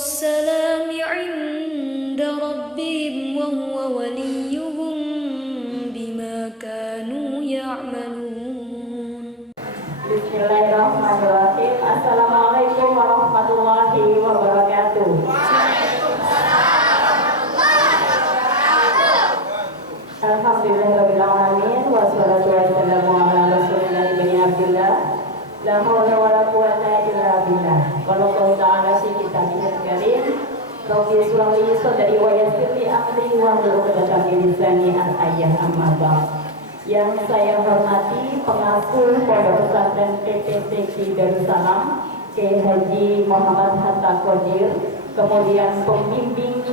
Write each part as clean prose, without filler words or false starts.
السلام عند ربهم وهو وليهم بما كانوا يعملون. Bismillahirrahmanirrahim. Assalamualaikum warahmatullahi wabarakatuh. Alhamdulillahirabbil alamin wassalatu wassalamu ala rasulillah ibni Abdillah. La haula wala quwwata illa billah. Qala Allah ta'ala fi kitabihil karim. Rabbi shrah li sadri wa yassir li amri wahlul 'uqdatam min lisani yafqahu qawli. Yang saya hormati pengasul Pondok Pesantren PPTQ Darussalam Kiai Haji Muhammad Hatta Qodir, kemudian pembimbing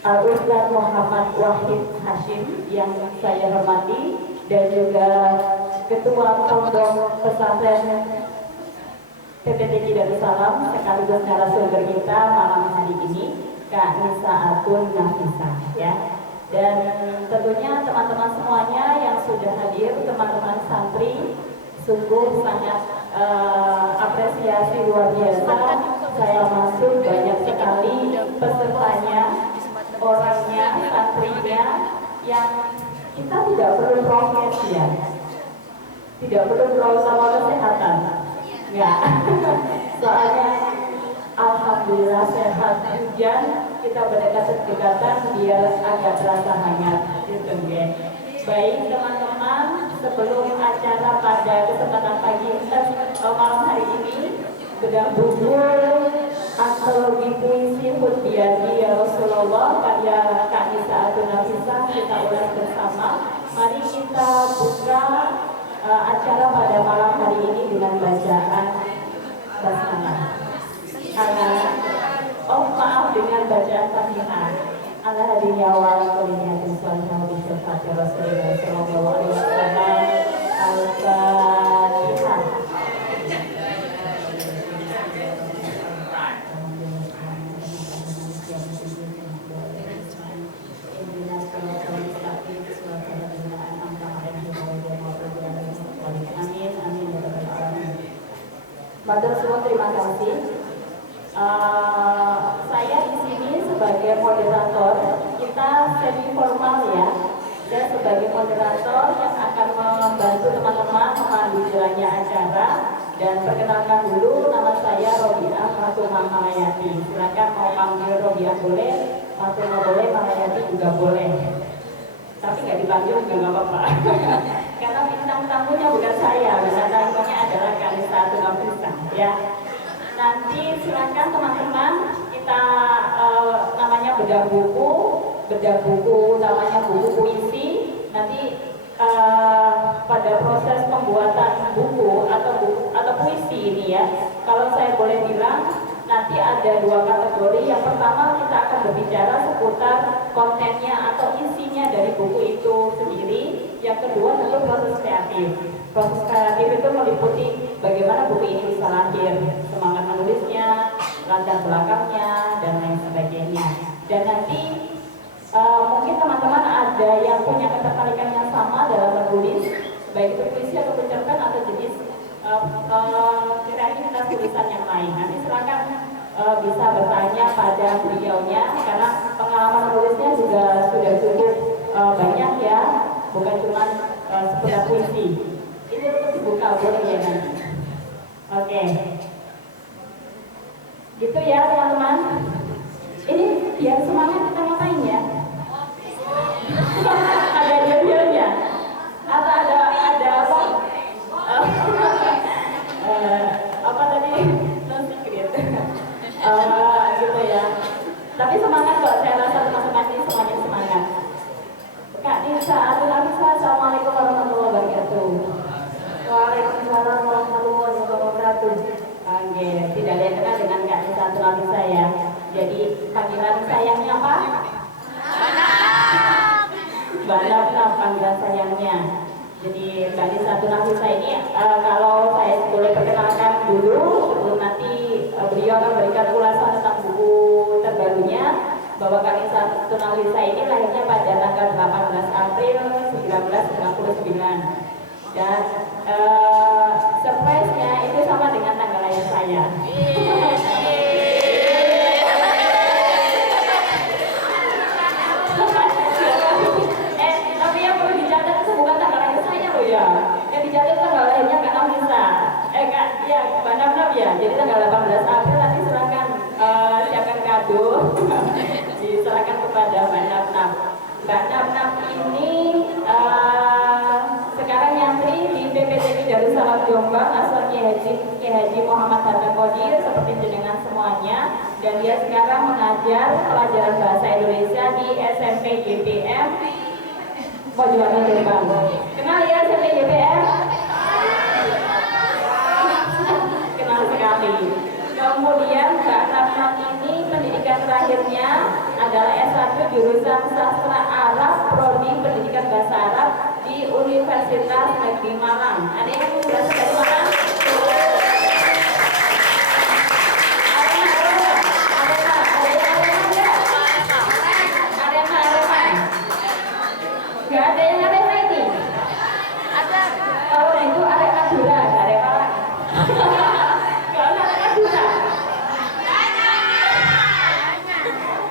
Al-Ustaz Muhammad Wahid Hashim yang saya hormati, dan juga Ketua Pondok Pesantren PPTQ Darussalam sekaligus narasumber kita malam hari ini, Kak Nisa Atun Nafisa, ya. Dan tentunya teman-teman semuanya yang sudah hadir, teman-teman santri, sungguh sangat apresiasi luar biasa. Saya masuk banyak sekali pesertanya, orangnya, santrinya, yang kita tidak perlu prokes ya, tidak perlu protokol kesehatan, enggak. Soalnya alhamdulillah sehat, hujan kita berdekatan biar agak terasa hangat gitu ya. Baik teman-teman, sebelum acara pada kesempatan pagi malam hari ini, bedah buku antologi puisi Hutbiyati ya Rasulullah karya Kak Nisa Atun Nafisa kita ulas bersama. Mari kita buka acara pada malam hari ini dengan bacaan basmalah. Maaf, dengan bacaan Fatihah. Ala hadirin awal kuliyatin sallallahu alaihi wasallam Rasulullah sallallahu alaihi wasallam. Al-Fatihah. Amin amin ya rabbal alamin. Matur suwun, terima kasih. Saya di sini sebagai moderator, kita semi formal ya. Saya sebagai moderator yang akan membantu teman-teman memandu jalannya acara. Dan perkenalkan dulu, nama saya Robiah Fatumah Malayati. Silakan mau panggil Robiah boleh, Fatumah boleh, Malayati juga boleh. Tapi nggak dipanggil juga nggak apa-apa. Karena bintang tamunya bukan saya, bintang tamunya adalah Kak Nisa Atun Nafisa ya. Nanti silakan teman-teman kita namanya bedah buku namanya buku puisi. Nanti pada proses pembuatan buku atau puisi ini ya, kalau saya boleh bilang nanti ada dua kategori. Yang pertama kita akan berbicara seputar kontennya atau isinya dari buku itu sendiri. Yang kedua tentu proses kreatif. Proses kreatif itu meliputi bagaimana buku ini bisa lahir, semangat menulisnya, latar belakangnya, dan lain sebagainya. Dan nanti mungkin teman-teman ada yang punya ketertarikan yang sama dalam menulis, baik itu puisi atau cerpen atau jenis kreativitas tulisan yang lain. Nanti silakan bisa bertanya pada beliaunya, karena pengalaman menulisnya juga sudah cukup banyak ya, bukan cuma sekedar puisi. Ini untuk dibuka boleh ya nanti. Oke. Gitu ya teman-teman. Ini biar semangat kita ngapain ya? Ada diam-diamnya? Atau ada apa? Apa tadi? No secret. Gitu ya. Tapi semangat kok, saya rasa teman-teman ini semuanya semangat. Kak Nisa Atun Nafisa, assalamualaikum warahmatullahi wabarakatuh. Waalaikumsalam warahmatullahi wabarakatuh. Oke, tidak ada yang kenal dengan Kak Nisa Atun Nafisa ya. Jadi panggilan sayangnya apa? Mbak Nafisa panggilan sayangnya. Jadi Kak Nisa Atun Nafisa ini kalau saya boleh perkenalkan dulu sebelum nanti beliau akan berikan ulasan tentang buku terbarunya, bahwa Kak Nisa Atun Nafisa ini lahirnya pada tanggal 18 April 1999. Dan surprise-nya itu sama dengan tanggal lahir saya. 18 April nanti silakan siapkan kado diserahkan kepada Mbak Nap. Mbak Nap ini sekarang nyantri di PPTK Darussalam Jombang asal Kiai Haji Muhammad Hatta Qodir seperti jenengan semuanya, dan dia sekarang mengajar pelajaran bahasa Indonesia di SMP YPM Pojokan Jombang. Kenal ya SMP YPM? Kenal sekali. Kemudian Mbak Nap ini pendidikan terakhirnya adalah S1 jurusan Sastra Arab Prodi Pendidikan Bahasa Arab di Universitas Negeri Malang. Ada yang berasal dari Malang? Gak ada yang Arema ini? Ada. Kalau itu Arema Madura, Arema lagi. Kalau Arema Madura?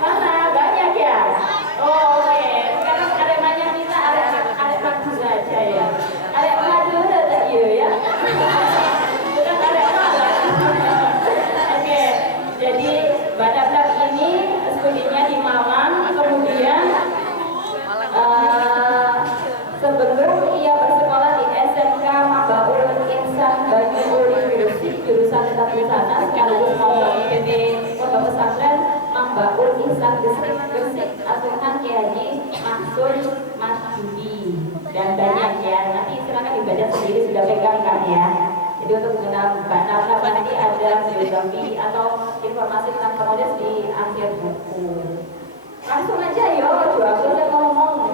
Mana? Banyak ya? Oh, oke. Sekarang Aremanya minta Arema Madura aja ya. Arema Madura tak ya? Bukan Arema lah. Oke. Jadi Mbak ini studinya di Malang, kemudian sebelum ia bersekolah di SMK Mambaul Insan Banyuuri Gresik jurusan Tata Busana sekaligus mau IPT Pondok Pesantren Mambaul Insan Gresik asuhan Kiai Haji Mahsud Masjudi, dan banyak ya, nanti silakan dibaca sendiri, sudah pegang kan ya. Jadi untuk mengenal Mbak Nap nanti ada biografi atau informasi tentang penulis di akhir buku. Langsung aja yo, aku udah ngomong.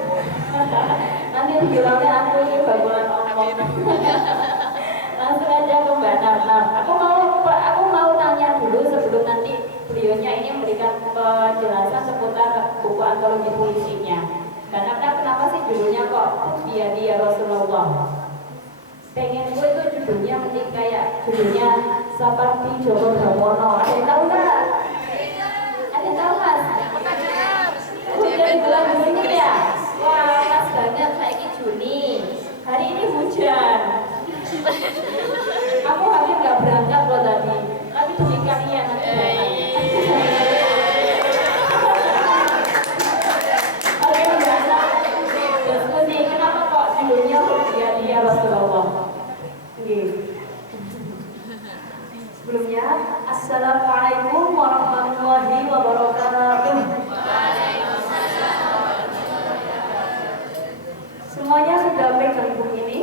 Nanti bilangnya aku ini bagulan ngomong. Langsung aja ke Mbak Nap. Aku mau tanya dulu sebelum nanti beliaunya ini memberikan penjelasan seputar buku antologi puisinya. Mbak Nap, kenapa sih judulnya kok Dia Rasulullah? Pengen gue itu judulnya mending kayak judulnya Sapardi Djoko Damono. Ada yang tahu nggak? Ada yang tahu mas? Hujan bulan Juni ya? Wah, pas banget, kayak Juni. Hari ini hujan. Aku hampir nggak berangkat loh tadi, tapi demi kalian nanti Oke, biasa. Diskusi, kenapa kok judulnya Dia Rasulullah? Sebelumnya, Assalamualaikum warahmatullahi wabarakatuh. Semuanya sudah pegang buku ini?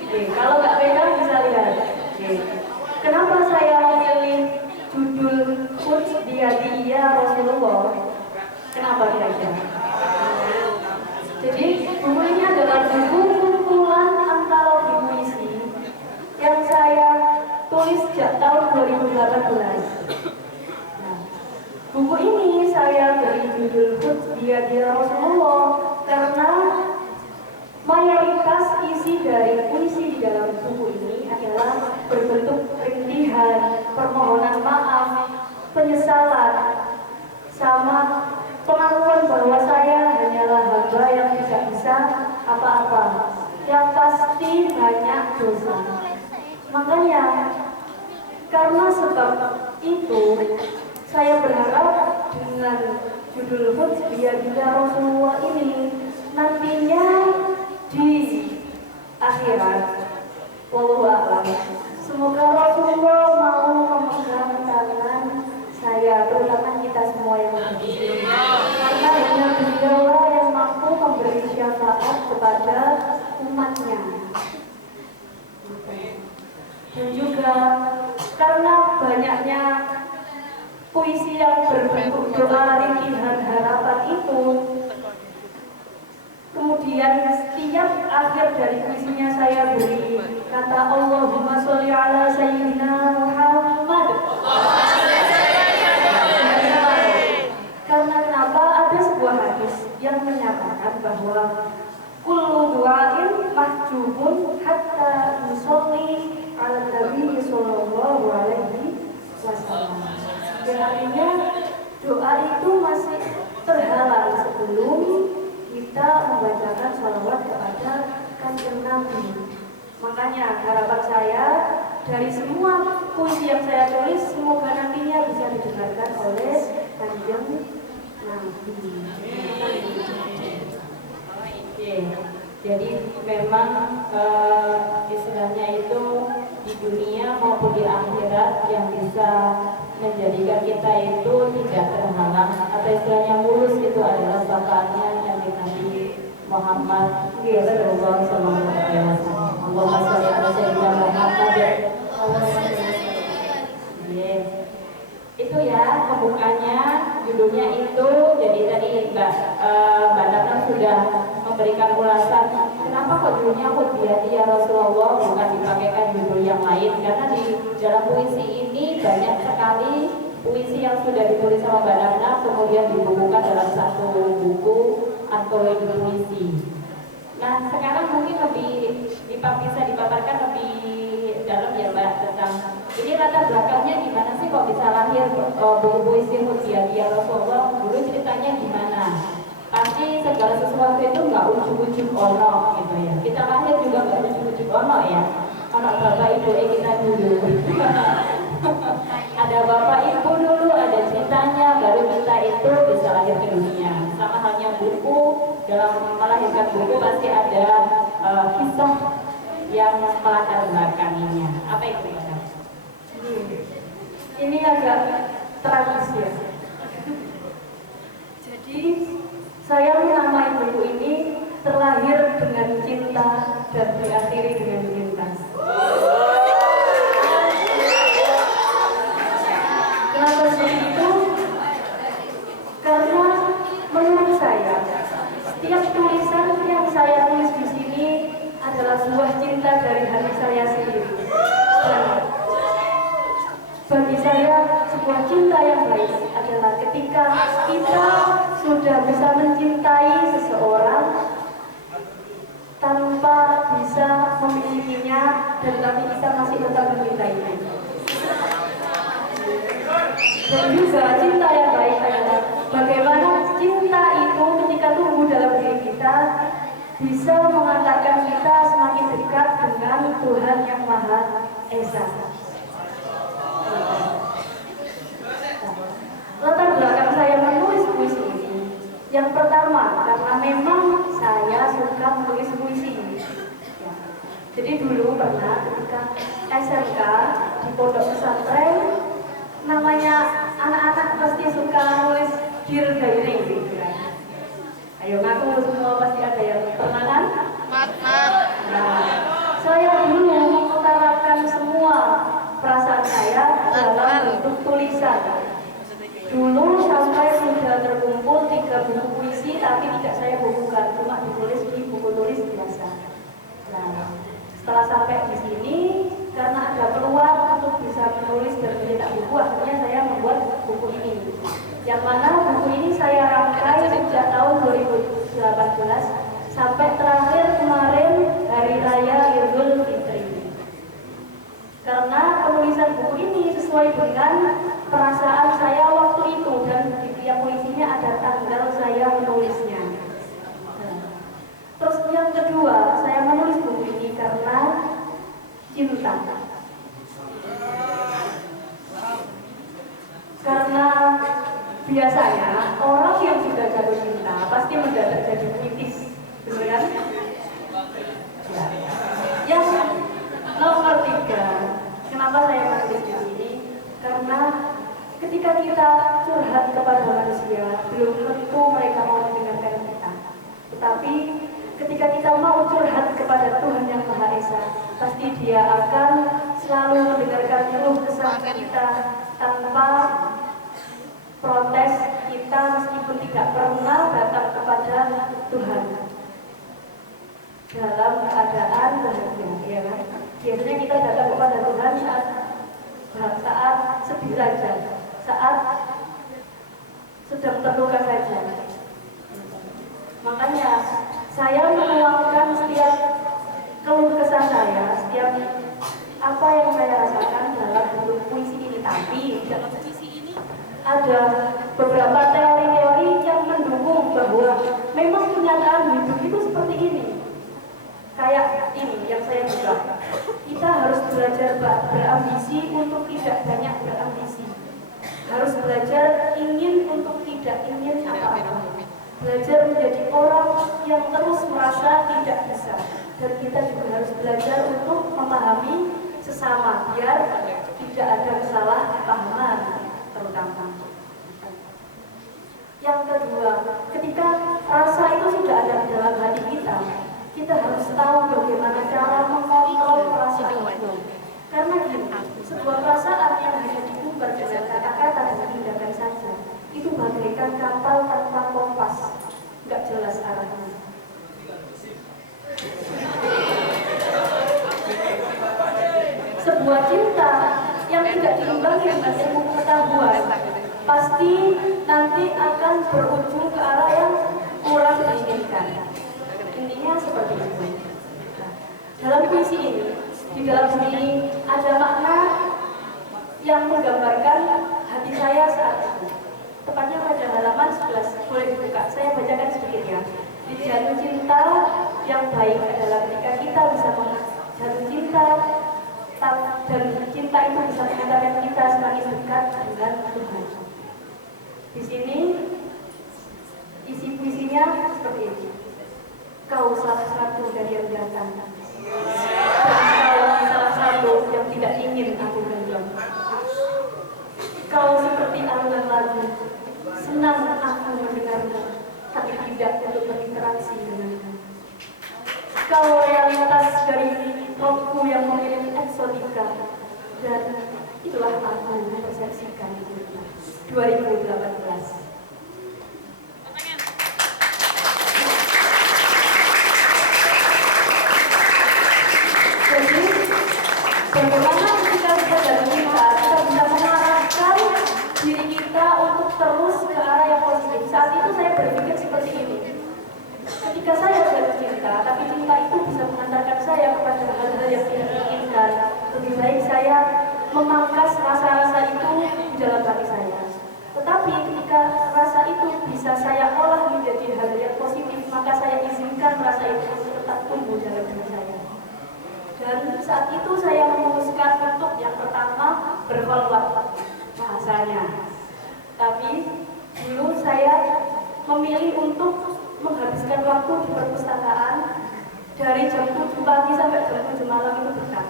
Oke, kalau nggak pegang bisa lihat. Oke. Kenapa saya memilih judul Dia Rasulullah? Kenapa kira-kira? Jadi buku ini adalah buku kumpulan antologi puisi yang saya tulis sejak tahun 2018. Nah, buku ini saya beri judul Dia Rasulullah karena mayoritas isi dari puisi di dalam buku ini adalah berbentuk rintihan, permohonan maaf, penyesalan, sama pengakuan bahwa saya hanyalah hamba yang tidak bisa apa-apa, yang pasti banyak dosa. Makanya karena sebab itu saya berharap dengan judul Dia Rasulullah ini nantinya di akhirat, wallahu a'lam, semoga Rasulullah mau memegang tangan saya, terutama kita semua yang ada di sini, karena hanya beliaulah yang mampu memberi syafaat kepada umatnya. Dan juga karena banyaknya puisi yang berbentuk doa rintihan harapan itu, kemudian setiap akhir dari puisinya saya beri kata Allahumma sholli ala sayyidina Muhammad. Karena kenapa? Ada sebuah hadis yang menyatakan bahwa kullu du'ain mahjubun hatta nusolli ala Nabi sallallahu alaihi wasallam. Yang artinya doa itu masih terhalang sebelum kita membacakan sholawat kepada Kanjeng Nabi. Makanya harapan saya dari semua puisi yang saya tulis semoga nantinya bisa didengarkan oleh Kanjeng Nabi. Jadi memang istilahnya itu di dunia maupun di akhirat yang bisa menjadikan kita itu tidak terhalang atau istilahnya mulus itu adalah syafaatnya yang Nabi Muhammad Sallallahu Alaihi Wasallam. Allahumma sholli ala sayyidina Muhammad. Itu ya pembukanya, judulnya itu. Jadi tadi Mbak Datang sudah memberikan ulasan kenapa kok judulnya Hudbiyati ya Rasulullah bukan dipakaikan judul yang lain, karena di dalam puisi ini banyak sekali puisi yang sudah ditulis sama Mbak Datang kemudian dibukukan dalam satu buku antologi puisi. Nah sekarang mungkin bisa dipaparkan lebih dalam ya Mbak tentang ini latar belakangnya gimana sih kok bisa lahir buku puisi Hudbiyati ya Rasulullah. Dulu ceritanya gimana? Pasti segala sesuatu itu nggak ujuk-ujuk ono gitu ya. Kita lahir juga nggak ujuk-ujuk ono ya. Anak bapak ibu kita dulu. Ada bapak ibu dulu, ada ceritanya, baru kita itu bisa lahir ke dunia. Sama halnya buku, dalam melahirkan buku pasti ada kisah yang melatar belakanginya. Apa itu Mbak? Ini agak tragis ya. Jadi saya menamai buku ini terlahir dengan cinta dan diakhiri dengan cinta. Kenapa seperti itu? Karena menurut saya setiap tulisan yang saya tulis di sini adalah sebuah cinta dari hati saya sendiri. Dan bagi saya sebuah cinta yang baik adalah ketika kita sudah bisa mencintai seseorang tanpa bisa memilikinya dan tapi kita masih tetap mencintainya. Dan juga cinta yang baik adalah bagaimana cinta itu ketika tumbuh dalam diri kita bisa mengantarkan kita semakin dekat dengan Tuhan yang Maha Esa. Latar belakang saya menulis puisi ini, yang pertama karena memang saya suka menulis puisi ini. Jadi dulu pernah ketika SMK di pondok pesantren, namanya anak-anak pasti suka nulis dear diary gitu kan. Ayo ngaku semua, pasti ada yang pernah kan? Nah, saya dulu mengutarakan semua perasaan saya dalam bentuk tulisan. Dulu sampai sudah terkumpul 3 buku puisi, tapi tidak saya bukukan, cuma ditulis di buku tulis biasa. Nah, setelah sampai di sini, karena ada peluang untuk bisa menulis dan mencetak buku, akhirnya saya membuat buku ini. Yang mana buku ini saya rangkai sejak tahun 2018 sampai terakhir kemarin Hari Raya Idul Fitri. Karena penulisan buku ini sesuai dengan perasaan saya waktu itu, dan di tiap puisinya ada tanggal saya menulisnya. Terus yang kedua, saya menulis buku ini karena cinta. Karena biasanya orang yang sudah jatuh cinta pasti mendadak jadi puitis, benar kan? Ya. Yang nomor 3, kenapa saya menulis di sini? Karena ketika kita curhat kepada manusia, belum tentu mereka mau mendengarkan kita. Tetapi ketika kita mau curhat kepada Tuhan yang Maha Esa, pasti Dia akan selalu mendengarkan keluh kesah kita tanpa protes kita, meskipun tidak pernah datang kepada Tuhan dalam keadaan bahagia, ya kan? Biasanya kita datang kepada Tuhan saat sedih saja, saat sedang terluka saja. Makanya saya menuangkan setiap keluh kesah saya, setiap apa yang saya rasakan dalam bentuk puisi ini. Tapi dalam puisi ini ada beberapa teori-teori yang mendukung bahwa memang kenyataan hidup itu seperti ini. Kayak ini yang saya bilang, kita harus belajar berambisi untuk tidak banyak berambisi. Harus belajar ingin untuk tidak ingin apa-apa. Belajar menjadi orang yang terus merasa tidak bisa. Dan kita juga harus belajar untuk memahami sesama biar tidak ada kesalahpahaman terutama. Yang kedua, ketika rasa itu sudah ada di dalam hati kita, kita harus tahu bagaimana cara mengontrol perasaan itu. Karena gini, sebuah perasaan yang hanya diumbar dengan kata-kata dan tindakan saja, itu bagaikan kapal tanpa kompas, nggak jelas arahnya. Sebuah cinta yang tidak diimbangi dengan ilmu pengetahuan, pasti nanti akan berujung ke arah yang kurang diinginkan. Intinya seperti itu. Dalam puisi ini, di dalam sini ada makna yang menggambarkan hati saya saat itu. Tepatnya pada halaman 11, boleh dibuka. Saya bacakan sedikit ya. Jatuh cinta yang baik adalah ketika kita bisa jatuh cinta, dan cinta itu bisa mengantarkan kita semakin dekat dengan Tuhan. Di sini isi puisinya seperti ini. Kau salah satu dari yang datang, dan kau salah satu yang tidak ingin aku genggam. Kau seperti alunan lagu, senang aku mendengarmu, tapi tidak untuk berinteraksi denganmu. Kau realitas dari rohku yang memiliki eksotika, dan itulah aku mempersepsikan hidupku. 2018. Bagaimana ketika kita jatuh cinta, kita bisa mengarahkan diri kita untuk terus ke arah yang positif. Saat itu saya berpikir seperti ini. Ketika saya jatuh cinta, tapi cinta itu bisa mengantarkan saya kepada hal-hal yang tidak diinginkan. Lebih baik saya memangkas rasa-rasa itu di dalam hati saya. Tetapi ketika rasa itu bisa saya olah menjadi hal yang positif, maka saya izinkan rasa itu untuk tetap tumbuh dalam diri saya. Dan saat itu saya memutuskan untuk yang pertama berkhulwat bahasanya. Tapi dulu saya memilih untuk menghabiskan waktu di perpustakaan dari jam 7 pagi sampai jam 7 malam itu berkah.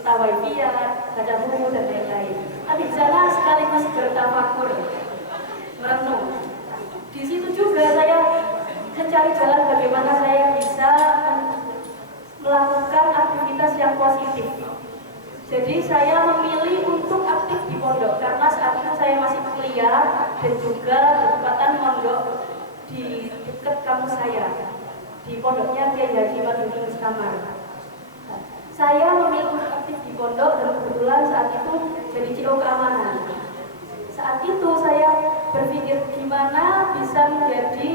Entah wifi ya, baca buku dan lain-lain. Tapi di sana sekaligus bertafakur, merenung. Di situ juga saya mencari jalan bagaimana saya bisa melakukan aktivitas yang positif. Jadi saya memilih untuk aktif di pondok karena saat itu saya masih kuliah dan juga berkepatan mondok di dekat kampus saya, di pondoknya Kiai Haji Maduni Mustamar. Saya memilih untuk aktif di pondok dan kebetulan saat itu jadi CEO keamanan. Saat itu saya berpikir gimana bisa menjadi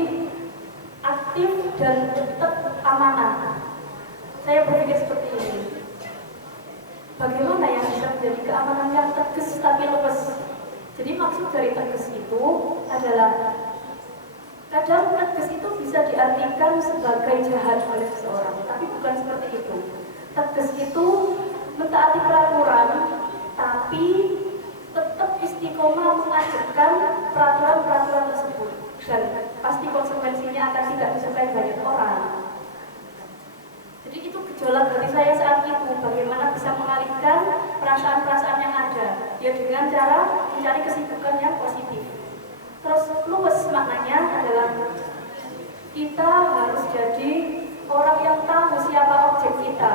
aktif dan tetap amanah. Saya berpikir seperti ini. Bagaimana yang bisa menjadi keamanan yang tegas tapi lepas? Jadi maksud dari tegas itu adalah kadang tegas itu bisa diartikan sebagai jahat oleh seseorang, tapi bukan seperti itu. Tegas itu mentaati peraturan, tapi tetap istiqomah mengajarkan peraturan-peraturan tersebut. Dan pasti konsekuensinya akan tidak disukai banyak orang. Jadi itu gejolak hati saya saat itu, bagaimana bisa mengalihkan perasaan-perasaan yang ada, ya dengan cara mencari kesibukan yang positif. Terus luwes maknanya adalah kita harus jadi orang yang tahu siapa objek kita,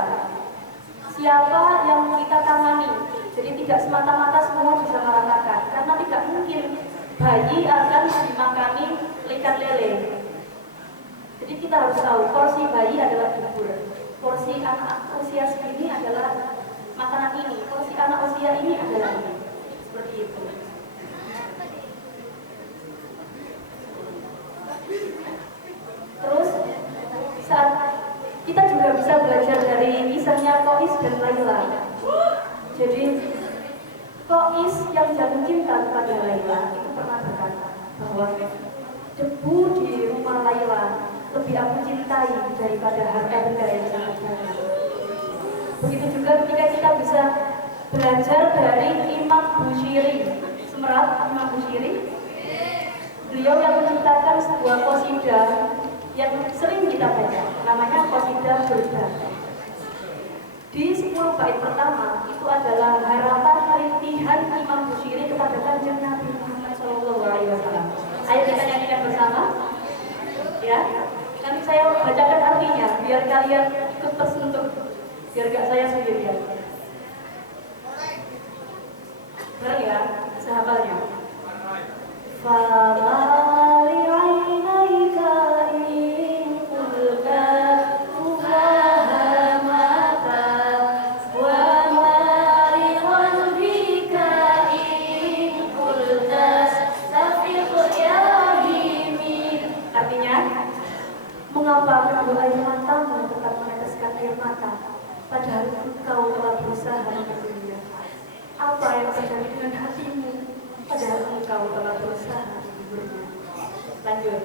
siapa yang kita tangani. Jadi tidak semata-mata semua bisa meratakan, karena tidak mungkin bayi akan dimakani ikan lele. Jadi kita harus tahu porsi bayi adalah bubur, porsi anak usia segini adalah makanan ini, porsi anak usia ini adalah ini. Seperti itu. Terus saat kita juga bisa belajar dari kisahnya Kois dan Laila. Jadi Kois yang jatuh cinta kepada Laila itu pernah berkata bahwa debu di rumah Laila lebih aku cintai daripada harta benda yang sangat banyak. Begitu juga ketika kita bisa belajar dari Imam Busiri, Semerat Imam Busiri. Beliau yang menciptakan sebuah qasidah yang sering kita baca, namanya qasidah Burda. Di 10 bait pertama itu adalah harapan rintihan Imam Busiri kepada Kanjeng Nabi Muhammad SAW. Ayo kita nyanyikan bersama, ya. Nanti saya bacakan artinya biar kalian ikut tersentuh, biar gak saya sendirian. Bareng ya, sahabatnya. فما لعينيك إن قلت مفاهمة وما لقلبك إن قلت استفق يا هيمين. Artinya, mengapa kedua air matamu tetap meneteskan air mata padahal engkau telah berusaha menghiburnya? Apa yang terjadi dengan hatimu padahal engkau telah berusaha menghiburnya? Lanjut.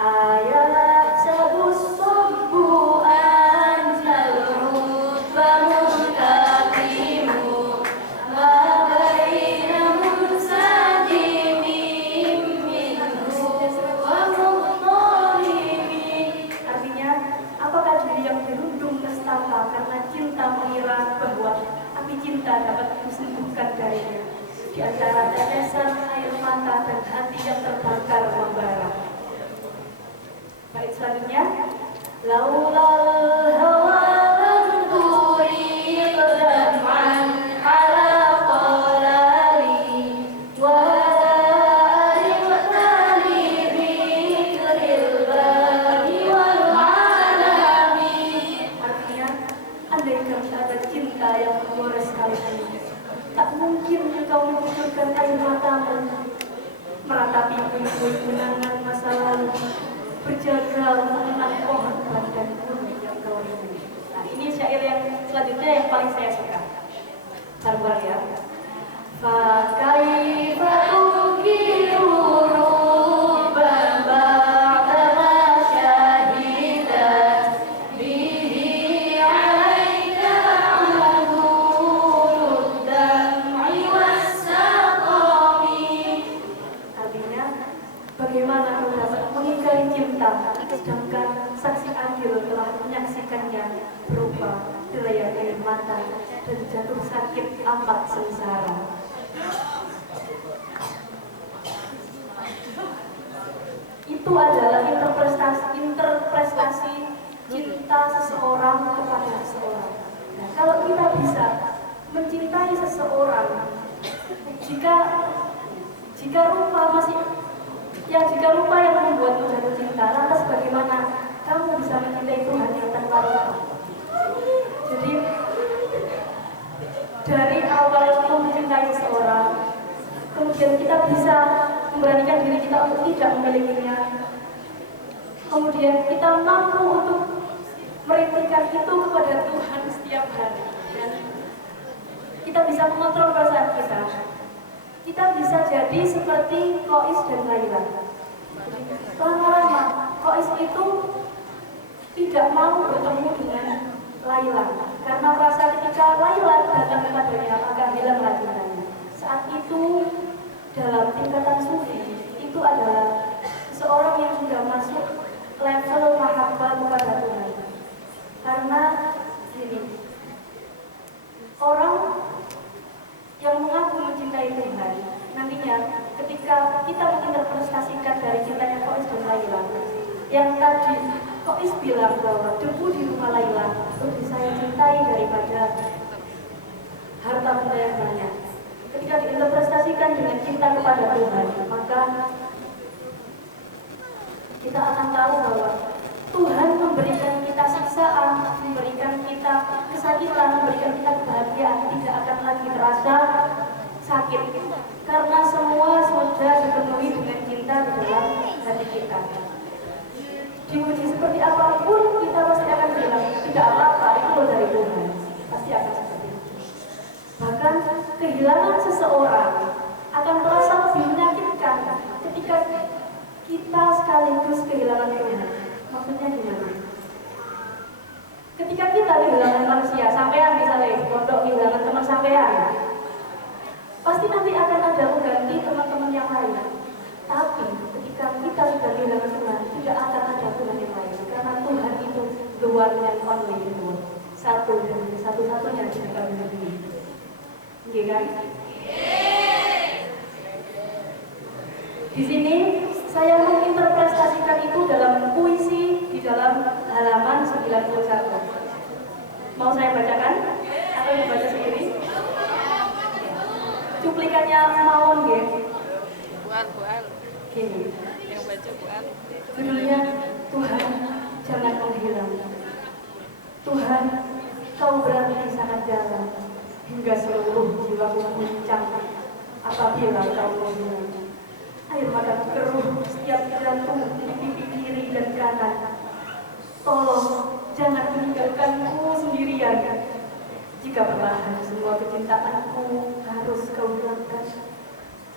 Ayat sabus subuh anjalmu bangun kakimu mabaina munsajimim minhu wa muqtarimin. Artinya, apakah diri yang dirundung nestapa karena cinta mengira bahwa api cinta dapat disembuhkan darinya? Di antara tetesan air mata dan hati yang terbakar membara. Bait selanjutnya, laulal hawa lam turiq dam'an ala qalali wa ribtali bikril bari wal alami. Artinya, andai kata ada cinta yang menggores kalian, tak mungkin engkau mengucurkan air matamu meratapi puing-puing kenangan masa lalu, berjaga mengenang pohon dan gunung yang kau rindu. Nah, ini syair yang selanjutnya yang paling saya suka. Barbar ya. Fa kaifa ukiru rubban ba'da syahidat bihi 'alaika amrud dam'i was-saqami. Artinya, bagaimana kau dapat mengingkari cinta sedangkan saksi adil telah menyaksikannya berupa derayan air mata dan jatuh sakit ampat sengsara. Itu adalah interpretasi cinta seseorang kepada seseorang. Nah, kalau kita bisa mencintai seseorang, jika rupa yang membuatmu jatuh cinta, lantas bagaimana kamu bisa mencintai Tuhan yang tanpa rupa? Jadi dari awal kita mencintai seseorang, kemudian kita bisa memberanikan diri kita untuk tidak memilikinya, kemudian kita mampu untuk merintikan itu kepada Tuhan setiap hari, dan kita bisa mengontrol perasaan kita. Kita bisa jadi seperti Qais dan Laila. Lama-lama Qais itu tidak mau bertemu dengan Laila karena merasa ketika Laila datang kepadanya maka hilanglah cintanya. Saat itu dalam tingkatan sufi itu adalah seorang yang sudah masuk level mahabbah kepada Tuhan. Karena gini, orang yang mengaku mencintai Tuhan nantinya ketika kita menginterpretasikan dari cintanya Qais dan Laila, yang tadi Qais bilang bahwa debu di rumah Laila lebih saya cintai daripada harta benda yang banyak. Ketika diinterpretasikan dengan cinta kepada Tuhan, maka kita akan tahu bahwa Tuhan memberikan kita siksaan, memberikan kita kesakitan, memberikan kita kebahagiaan, tidak akan lagi terasa sakit karena semua sudah dipenuhi dengan cinta di dalam hati kita. Diuji seperti apapun kita pasti akan bilang tidak apa-apa, itu loh dari Tuhan, pasti akan seperti itu. Bahkan kehilangan seseorang akan terasa lebih menyakitkan ketika kita kita sekaligus kehilangan Tuhan. Maksudnya gimana? Ketika kita kehilangan manusia, sampean misalnya pondok kehilangan teman sampean, pasti nanti akan ada mengganti teman-teman yang lain. Tapi ketika kita sudah kehilangan Tuhan, tidak akan ada Tuhan yang lain. Karena Tuhan itu the one and only itu. Satu dan satu-satunya di dalam dunia. Oke kan? Di sini saya menginterpretasikan itu dalam puisi di dalam halaman 91. Mau saya bacakan atau dibaca sendiri? Cuplikannya mawon nggih. Buan. Gini. Yang baca buan. Judulnya Tuhan jangan menghilang. Tuhan, kau berarti sangat dalam hingga seluruh jiwaku menguncang apabila kau menghilang. Air mata keruh setiap jantung di pipi kiri dan kanan. Tolong jangan meninggalkanku sendirian. Jika perlahan semua kecintaanku harus kau hilangkan,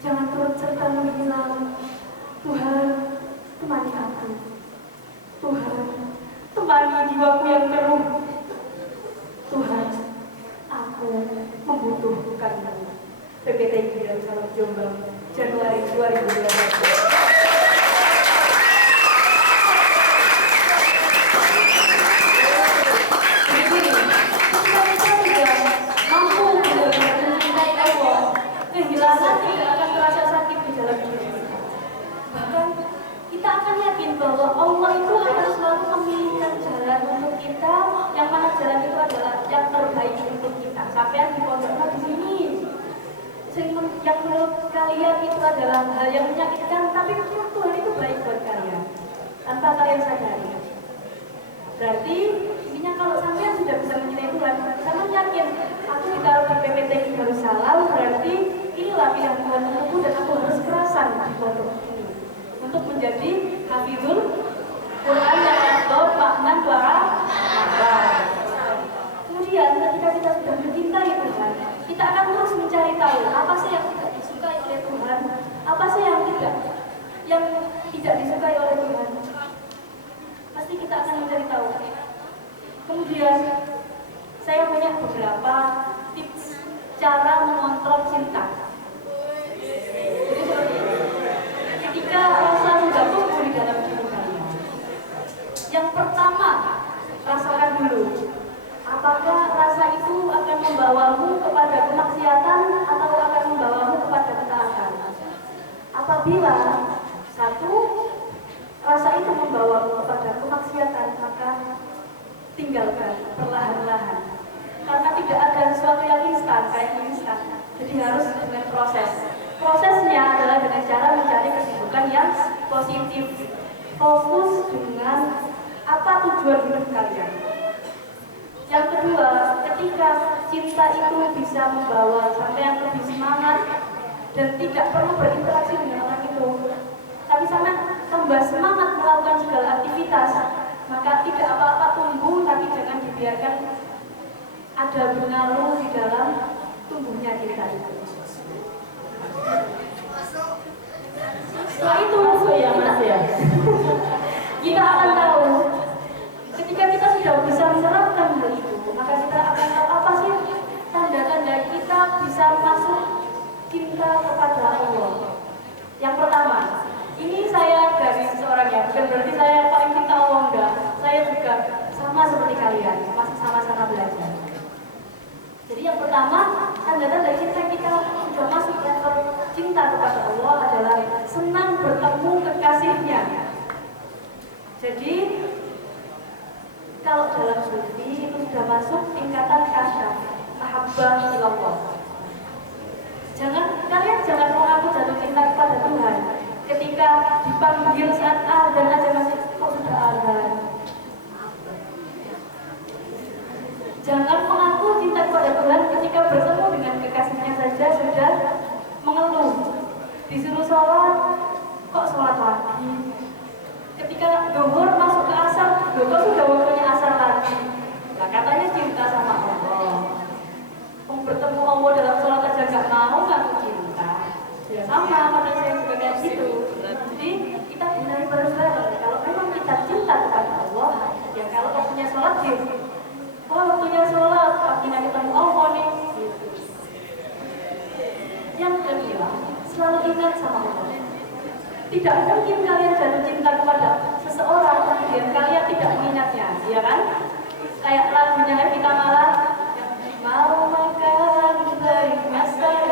jangan turut serta menghilang. Tuhan, temani aku. Tuhan, temani jiwaku yang keruh. Tuhan, aku membutuhkanmu. PPT Giliran Salam Jombang, Januari 2012. Kehilangan tidak akan terasa sakit di dalam diri kita. Bahkan kita akan yakin bahwa Allah itu akan selalu memilihkan jalan untuk kita, yang mana jalan itu adalah yang terbaik untuk kita. Sampai di pondoknya di sini, yang menurut kalian itu adalah hal yang menyakitkan, tapi menurut Tuhan itu baik buat kalian, tanpa kalian sadari. Berarti intinya kalau sampean sudah bisa mencintai Tuhan, sampean yakin aku ditaruh di PPT Darussalam, berarti inilah pilihan Tuhan untukku dan aku harus kerasan di pondok ini untuk menjadi hafizul Quran yang afdal makna para Kemudian ketika kita sudah mencintai Tuhan, kita akan terus mencari tahu apa sih yang tidak disukai oleh Tuhan, apa sih yang tidak disukai oleh Tuhan. Pasti kita akan mencari tahu. Kemudian saya punya beberapa tips cara mengontrol cinta. Jadi seperti ini. Ketika rasa sudah tumbuh di dalam diri kalian, yang pertama rasakan dulu, apakah rasa itu akan membawamu kepada kemaksiatan atau akan membawamu kepada ketaatan. Apabila satu rasa itu membawamu kepada kemaksiatan, maka tinggalkan perlahan-lahan. Karena tidak ada sesuatu yang instan, kayak instan. Jadi harus dengan proses. Prosesnya adalah dengan cara mencari kesibukan yang positif. Fokus dengan apa tujuan hidup kalian. Yang kedua, ketika cinta itu bisa membawa sampai yang lebih semangat dan tidak perlu berinteraksi dengan orang itu, tapi sampai tambah semangat melakukan segala aktivitas, maka tidak apa-apa tumbuh, tapi jangan dibiarkan ada benalu di dalam tumbuhnya cinta itu. Setelah itu kita akan tahu, ketika kita sudah bisa menerapkan hal itu, maka kita akan tahu apa sih tanda-tanda kita bisa masuk cinta kepada Allah. Yang pertama, ini saya dari seorang ya, bukan berarti saya paling cinta Allah, enggak. Saya juga sama seperti kalian, masih sama-sama belajar. Jadi yang pertama, tanda-tanda cinta kita sudah masuk level cinta kepada Allah adalah senang bertemu kekasihnya. Jadi kalau dalam sufi itu sudah masuk tingkatan kasyaf, mahabbah ilallah. Kalian jangan mengaku jatuh cinta kepada Tuhan ketika dipanggil saat azan aja masih kok sudah azan. Jangan mengaku cinta kepada Tuhan ketika bertemu dengan kekasihnya saja sudah mengeluh. Disuruh sholat, kok sholat lagi. Ketika zuhur masuk ke asar, kok sudah waktunya asar lagi. Nah katanya cinta sama Allah. Bertemu Allah dalam sholat aja gak mau, ngaku cinta. Ya sama, makanya saya juga kayak gitu. Jadi kita benar masjid. Oh, waktunya sholat, waktunya ketemu Allah nih. Gitu. Yang kedua, selalu ingat sama Allah. Tidak mungkin kalian jatuh cinta kepada seseorang kemudian kalian tidak mengingatnya, ya kan? Kayak lagunya Evita Mala, mau makan dari masalah.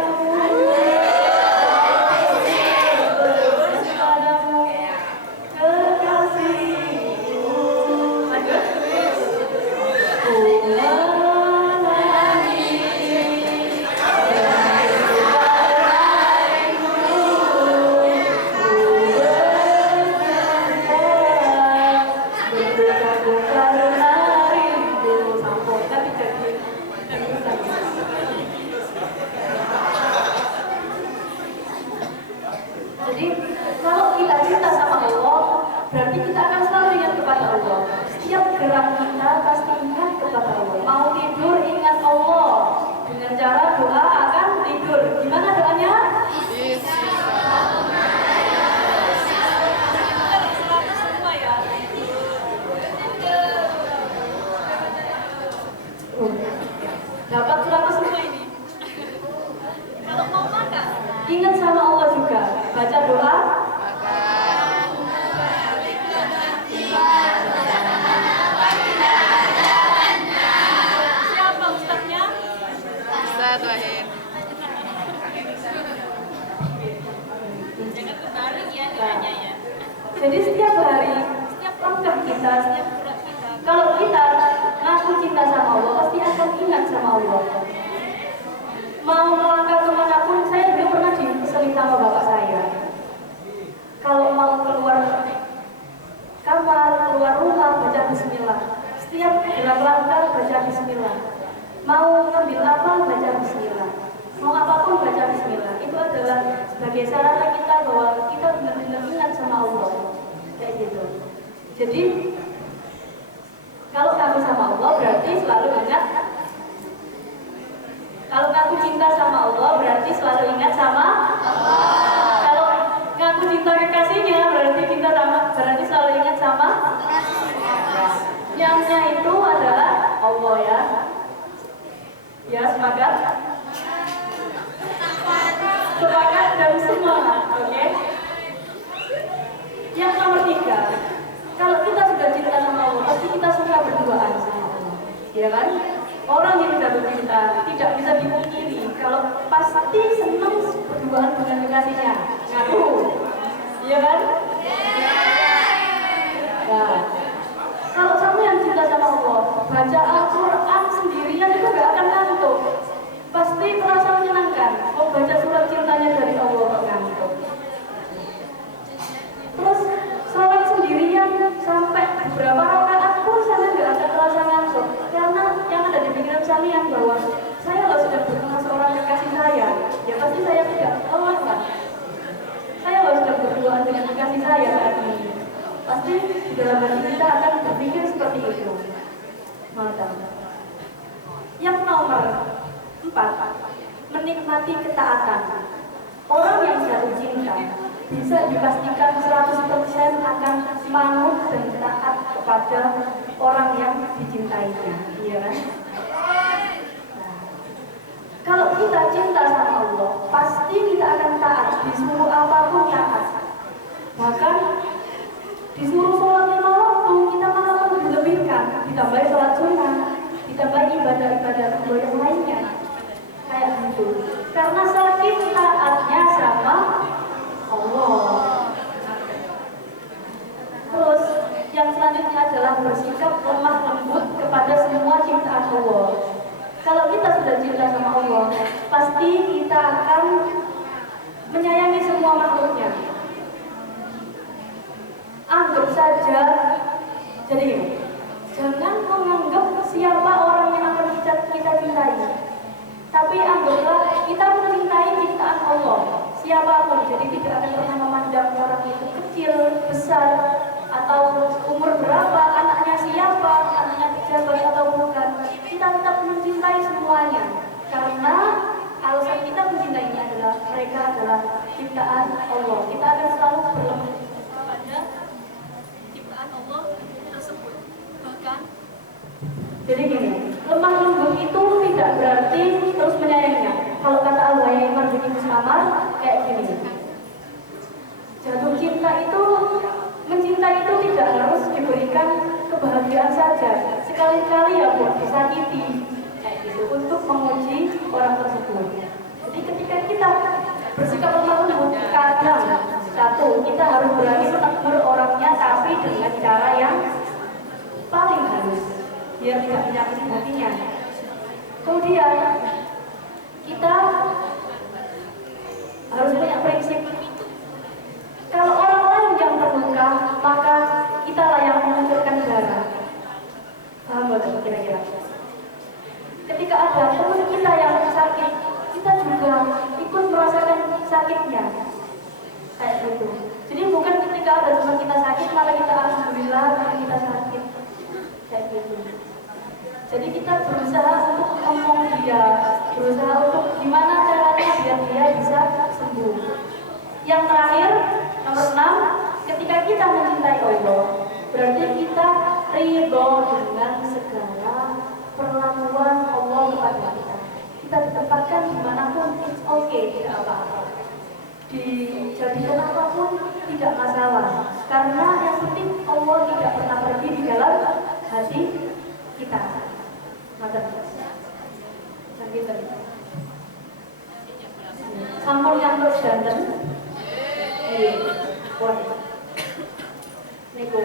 Jadi kalau kita cinta sama Allah, berarti kita akan selalu ingat kepada Allah. Setiap gerak kita pasti ingat kepada Allah. Mau tidur ingat Allah. Dengan cara doa akan tidur. Gimana doanya? Dapat surat semua ini. Kalau mau makan, ingat sama Allah juga. Baca doa. Siapa ustaznya? Ustaz Wahid. Jangan kebalik ya doanya ya. Jadi setiap hari, setiap langkah kita, setiap gerak kita, kalau kita ngaku cinta sama Allah, pasti akan ingat sama Allah. Mau melangkah kemanapun, saya dulu pernah diselin sama bapak saya. Kalau mau keluar kamar, keluar rumah, baca bismillah. Setiap gerak langkah, baca bismillah. Mau ngambil apa, baca bismillah. Mau apapun, baca bismillah. Itu adalah sebagai sarana kita bahwa kita benar-benar ingat sama Allah. Kayak gitu. Jadi, kalau kamu sama Allah, berarti selalu ingat. Kalau ngaku cinta sama Allah, berarti selalu ingat sama Allah. Kalau ngaku cinta kekasihnya, berarti cinta sama, berarti selalu ingat sama Allah. Yang-nya itu adalah Allah ya. Ya, sepakat? Sepakat dan semangat, oke? Yang nomor 3, kalau kita sudah cinta sama Allah, pasti kita suka berduaan sama Allah, ya kan? Orang yang sudah bercinta tidak bisa dipungkiri kalau pasti senang berduaan dengan kekasihnya. Ngaku, iya kan? Nah, kalau kamu yang cinta sama Allah, baca Al-Quran sendirian itu gak akan ngantuk. Pasti terasa menyenangkan. Mau baca surat cintanya dari Allah gak ngantuk. Terus sholat sendirian sampai beberapa rakaat pun sampai gak akan terasa ngantuk. Karena yang ada di pikiran kalian bahwa saya loh sudah bertemu seorang kekasih saya, ya pasti saya tidak lelah kan. Saya loh sudah berduaan dengan kekasih saya saat ini. Pasti di dalam hati kita akan berpikir seperti itu. Mantap. Yang nomor 4, menikmati ketaatan. Orang yang jatuh cinta bisa dipastikan 100% akan manut dan taat kepada orang yang dicintainya, iya kan? Nah, kalau kita cinta sama Allah, pasti kita akan taat, disuruh apapun taat. Bahkan disuruh sholat 5 waktu, kita malah dilebihkan, ditambah sholat sunnah, ditambah ibadah-ibadah yang lainnya, kayak gitu. Karena saking taatnya sama Allah. Terus yang selanjutnya adalah bersikap lemah lembut kepada semua ciptaan Allah. Kalau kita sudah cinta sama Allah, pasti kita akan menyayangi semua makhluknya. Anggap saja, jadi jangan menganggap siapa orang yang akan kita cintai. Tapi anggaplah kita mencintai ciptaan Allah, siapapun. Jadi tidak akan pernah memandang orang itu kecil, besar, atau umur berapa, anaknya siapa, anaknya pejabat atau bukan. Kita tetap mencintai semuanya. Karena alasan kita mencintainya adalah mereka adalah ciptaan Allah. Kita akan selalu berlembut pada ciptaan Allah tersebut. Bahkan Jadi gini, lemah lembut itu tidak berarti terus menyayanginya. Kalau kata Al-Wahyai Marzuki Mustamar kayak gini, jatuh cinta itu, mencinta itu tidak harus diberikan kebahagiaan saja. Sekali-kali ya buat disakiti, kayak gitu, untuk menguji orang tersebut. Jadi ketika kita bersikap lemah lembut, kadang satu, kita harus berani menegur orangnya, tapi dengan cara yang paling halus, biar tidak menyakiti hatinya. Kemudian kita harus punya prinsip, kalau orang lain yang terluka, maka kita lah yang mengucurkan darah. Paham nggak kira-kira? Ketika ada teman kita yang sakit, kita juga ikut merasakan sakitnya, kayak gitu. Jadi bukan ketika ada teman kita sakit malah kita alhamdulillah teman kita sakit, kayak gitu. Jadi kita berusaha untuk ngomong dia, berusaha untuk gimana caranya biar dia bisa sembuh. Yang terakhir, nomor 6, ketika kita mencintai Allah, berarti kita ridho dengan segala perlakuan Allah kepada kita. Kita ditempatkan dimanapun, it's okay, tidak apa-apa. Dijadikan apapun tidak masalah, karena yang penting Allah tidak pernah pergi di dalam hati kita. Maka sakit tadi. Sampul yang terus danten. Wah, Niko.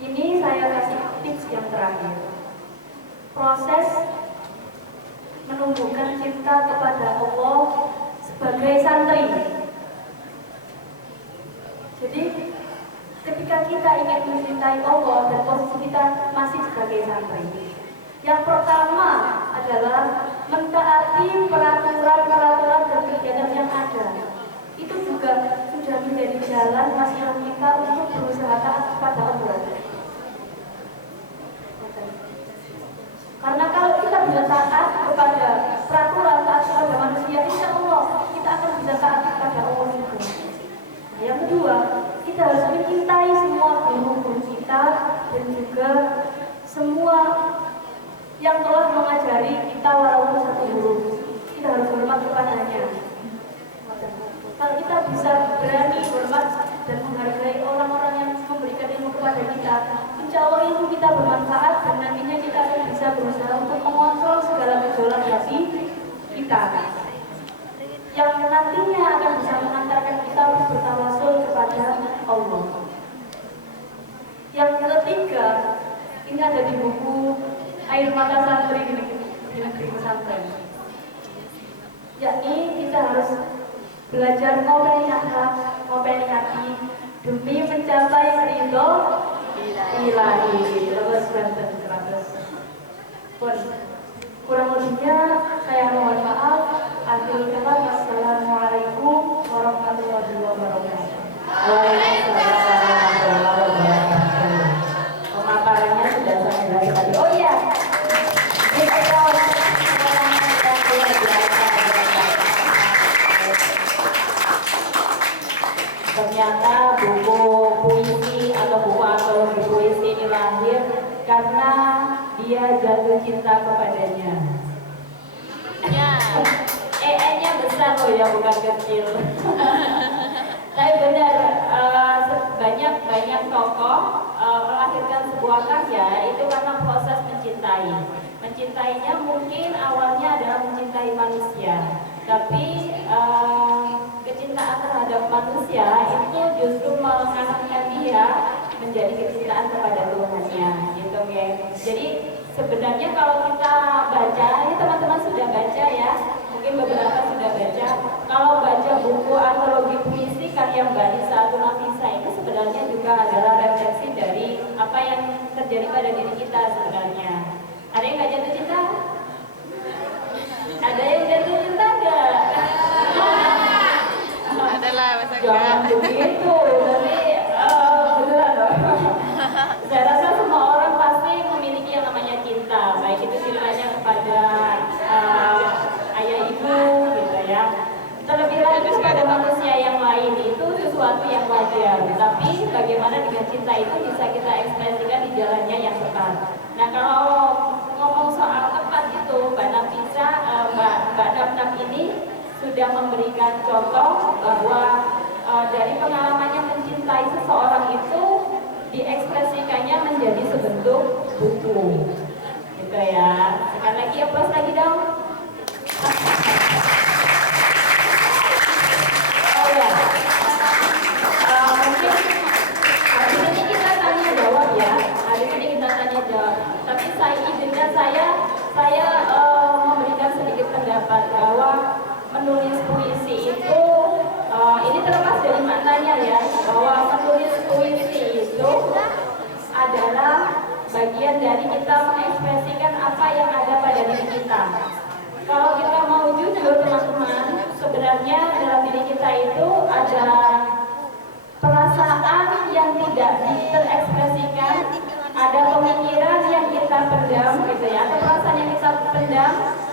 Ini saya kasih tips yang terakhir. Proses menumbuhkan cinta kepada Allah sebagai santri. Jadi ketika kita ingin mencintai Allah dan posisi kita masih sebagai santri, yang pertama adalah mentaati peraturan-peraturan dan kegiatan yang ada. Itu juga sudah menjadi jalan wasilah kita untuk berusaha taat kepada Allah. Karena kalau kita bisa taat kepada peraturan, taat kepada manusia, insya Allah kita akan bisa taat kepada Allah juga. Nah, yang kedua, kita harus mencintai semua guru-guru kita dan juga semua yang telah mengajari kita walaupun satu huruf. Kita harus hormat kepadanya. Kalau kita bisa berani hormat dan menghargai orang-orang yang memberikan ilmu kepada kita, insya Allah ilmu kita bermanfaat dan nantinya kita akan bisa berusaha untuk mengontrol segala gejolak hati kita, yang nantinya akan bisa mengantarkan kita untuk bertawasul kepada Allah. Yang ketiga, ini ada di buku Air Mata Santri di negeri pesantren, yakni kita harus belajar ngopeni akhlak, ngopeni hati demi mencapai ridho ilahi. Terus Banten 100. Kurang lebihnya saya mohon maaf. Akhirul kalam, wassalamualaikum warahmatullahi wabarakatuh. Waalaikumsalam warahmatullahi wabarakatuh. Pemaparannya sudah sangat jelas tadi. Oh iya, ternyata buku puisi atau buku antologi puisi ini lahir karena dia jatuh cinta kepadanya. Ya. EN-nya besar loh ya, bukan kecil. Tapi benar, banyak tokoh melahirkan sebuah karya itu karena proses mencintai. Mencintainya mungkin awalnya adalah mencintai manusia, tapi kecintaan terhadap manusia itu justru mengantarkan dia menjadi kecintaan kepada Tuhannya, gitu ya. Jadi sebenarnya kalau kita baca, ini teman-teman sudah baca ya, mungkin beberapa sudah baca. Kalau baca buku antologi puisi karya Mbak Nisa Nafisa ini sebenarnya juga adalah refleksi dari apa yang terjadi pada diri kita sebenarnya. Ada yang nggak jatuh cinta? Ada yang jatuh cinta nggak? Adalah masa Jangan begitu, tapi beneran loh. Saya rasa semua orang pasti memiliki yang namanya cinta, baik itu cintanya kepada ayah ibu, gitu ya. Terlebih lagi kepada manusia yang lain itu sesuatu yang wajar. Tapi bagaimana dengan cinta itu bisa kita ekspresikan di Nah kalau ngomong soal tepat itu, Mbak Nafisa, Mbak Dam ini sudah memberikan contoh bahwa dari pengalamannya mencintai seseorang itu diekspresikannya menjadi sebentuk buku, gitu ya. Sekali lagi applause lagi dong. Oh ya, mungkin hari ini kita tanya jawab ya. Hari ini kita tanya jawab. Tapi izinnya saya memberikan sedikit pendapat bahwa menulis puisi itu ini terlepas dari maknanya ya, bahwa menulis puisi itu adalah bagian dari kita mengekspresikan apa yang ada pada diri kita. Kalau kita mau jujur teman-teman, sebenarnya dalam diri kita itu ada perasaan yang tidak terekspresikan, ada pemikiran yang kita pendam gitu ya, atau perasaan yang kita pendam,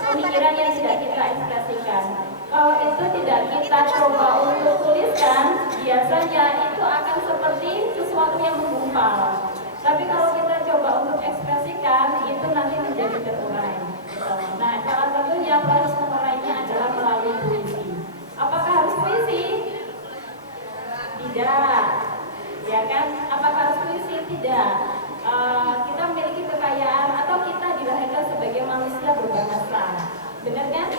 pemikiran yang tidak kita ekspresikan. Kalau itu tidak kita coba untuk tuliskan, biasanya itu akan seperti sesuatu yang menggumpal. Tapi kalau kita coba untuk ekspresikan, itu nanti menjadi terurai. Nah, salah satunya proses mengurainya adalah melalui puisi. Apakah harus puisi? Tidak, ya kan? Apakah harus puisi? Tidak. Kita memiliki kekayaan atau kita dilahirkan sebagai manusia berbahasa. Benar kan?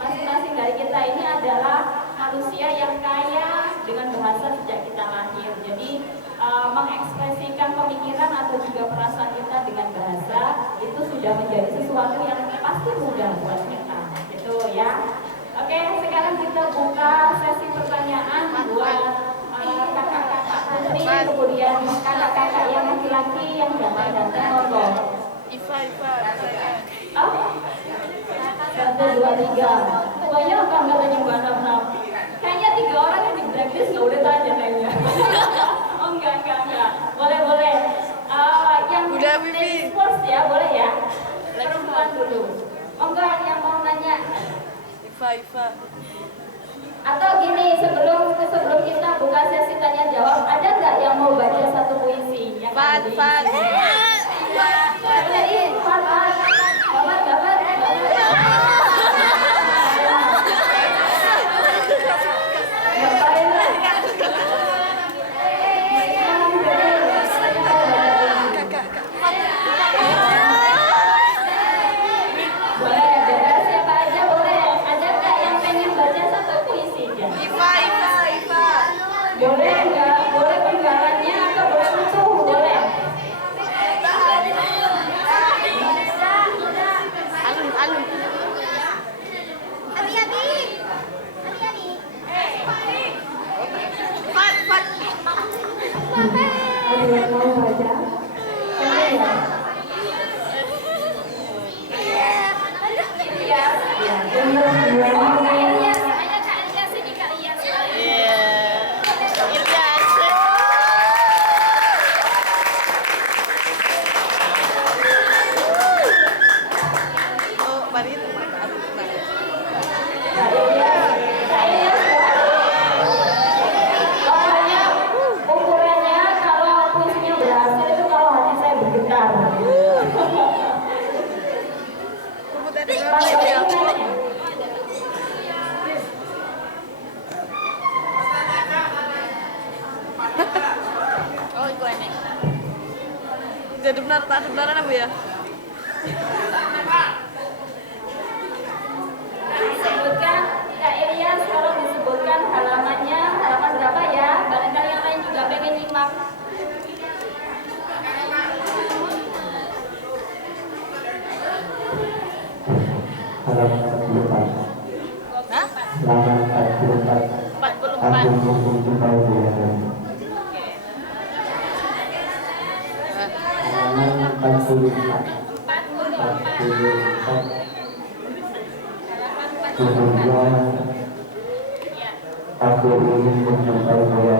Masing-masing dari kita ini adalah manusia yang kaya dengan bahasa sejak kita lahir. Jadi mengekspresikan pemikiran atau juga perasaan kita dengan bahasa itu sudah menjadi sesuatu yang pasti mudah buat kita, gitu ya. Oke, sekarang kita buka sesi pertanyaan buat kakak-kakak putri, kemudian kakak-kakak yang laki-laki yang datang monggo. Iva. Oh, 1, 2, 3. Pokoknya enggak tanya Mbak Nam. Kayaknya 3 orang yang di blacklist nggak boleh tanya kayaknya. Oh enggak. Boleh. Yang Udah, Bibi. first ya, boleh ya. Perempuan dulu. Oh enggak, yang mau nanya. Iva. Atau gini, sebelum kita buka sesi tanya jawab, ada nggak yang mau baca satu puisi? Fat. Jadi, Fat. Boleh, bebas siapa aja boleh. Ada nggak yang pengen baca satu puisi? Iva. Boleh nggak? Boleh penggalannya atau boleh utuh? Boleh. Alun. Fat. Ada yang mau baca? Ada ya? Ukurannya kalau puisinya berhasil itu kalau hati saya bergetar. Oh, itu aneh. Jadi benar apa ya? Disebutkan Kak Ilyas, kalau disebutkan halamannya, halaman berapa ya? Barangkali yang lain juga pengen nyimak. Halaman 44. Hah? Halaman 44. 44. Aku mencintai dia. Halaman 44. 44. Kemudian aku ingin mencintai dia.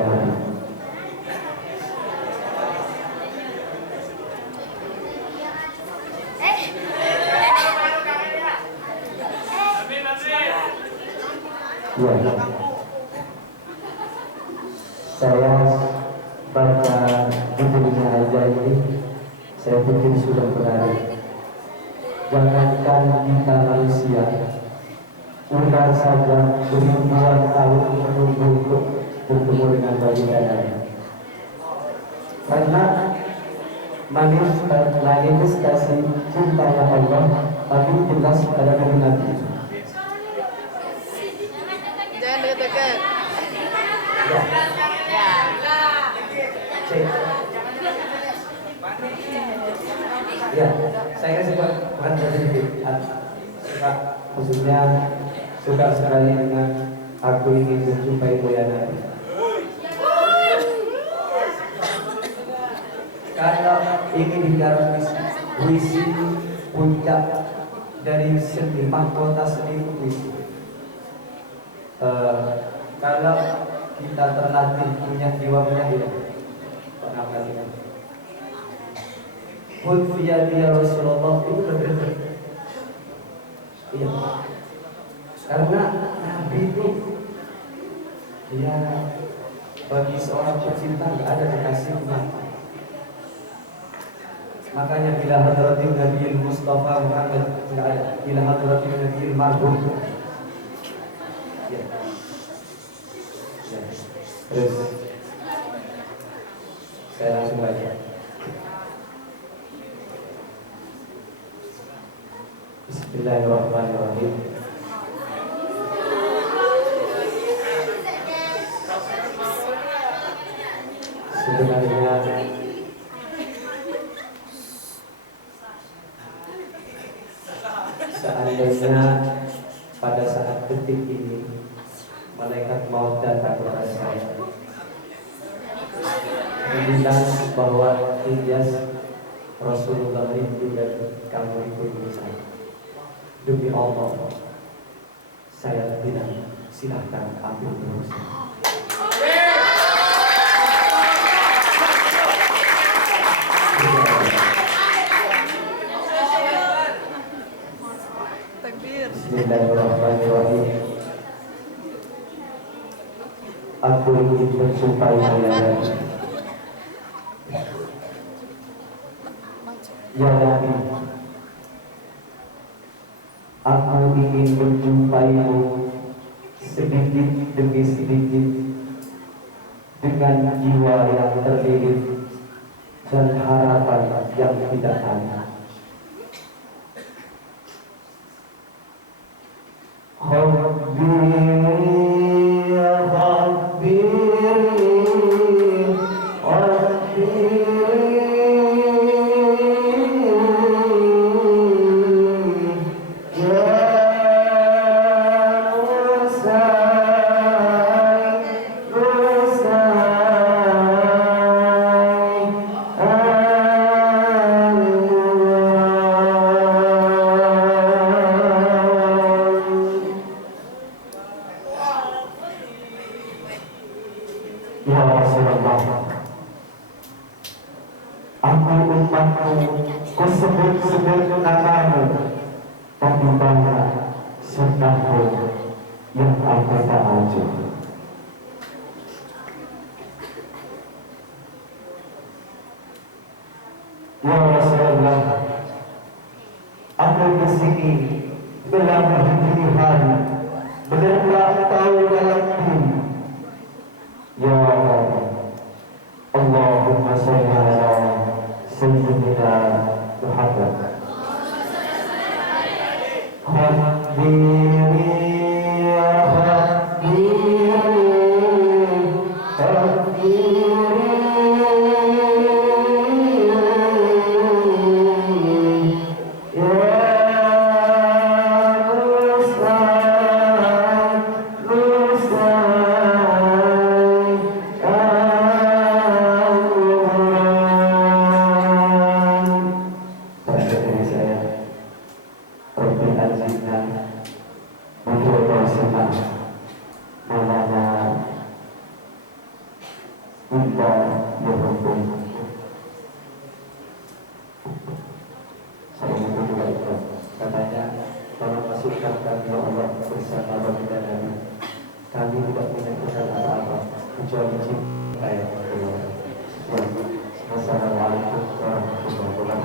Ya. Saya baca judulnya aja ini Saya pikir sudah benar. Jangankan kita manusia, ular saja beribuan tahun menunggu untuk bertemu dengan baginda. Karena manifestasi cintanya Allah tapi jelas pada diri Nabi. Jangan deket-deket. Ya, saya kasih bukan sedikit. Khususnya suka sekali dengan aku ingin menjumpai Buya Nabi. Kalau ingin digarap puisi puncak dari seni mahkota seni itu puisi. Kalau kita terlatih punya jiwa penyair, pernah kalian Qul fiyadi ya Rasulullah itu lebih. Iya. Karena Nabi itu dia bagi seorang pecinta tidak ada dikasih mati. Makanya bila hadratil Nabi Mustafa Muhammad tidak ada, bila hadratil Nabi Marhum. Ya. Ya. Terus saya langsung baca. Bismillahirrahmanirrahim. Sebenarnya seandainya pada saat detik ini malaikat maut datang kepada saya bilang bahwa Ilyas Rasulullah rindu dan kamu rindu saya. Demi Allah, saya bilang silahkan ambil terus. Takbir. Bismillahirrahmanirrahim. Aku ingin menjumpai kalian. Ya Nabi, aku ingin menjumpaimu sedikit demi sedikit dengan jiwa yang terlilit dan harapan yang tidak ada. Ya Rasulullah, aku umatmu, kusebut-sebut namamu, tapi banyak sunnahmu yang aku tak ajar. Ya Rasulullah, aku di sini telah berpilihan benar tahu dalam diri. Ya Allahumma salli ala Sayyidina Muhammad. Hadiri ya hadiri, katanya tolong masukkan kami ya Allah bersama baginda Nabi. Kami tidak menyebutkan apa-apa kecuali cinta ya Allah. Wassalamualaikum warahmatullahi wabarakatuh.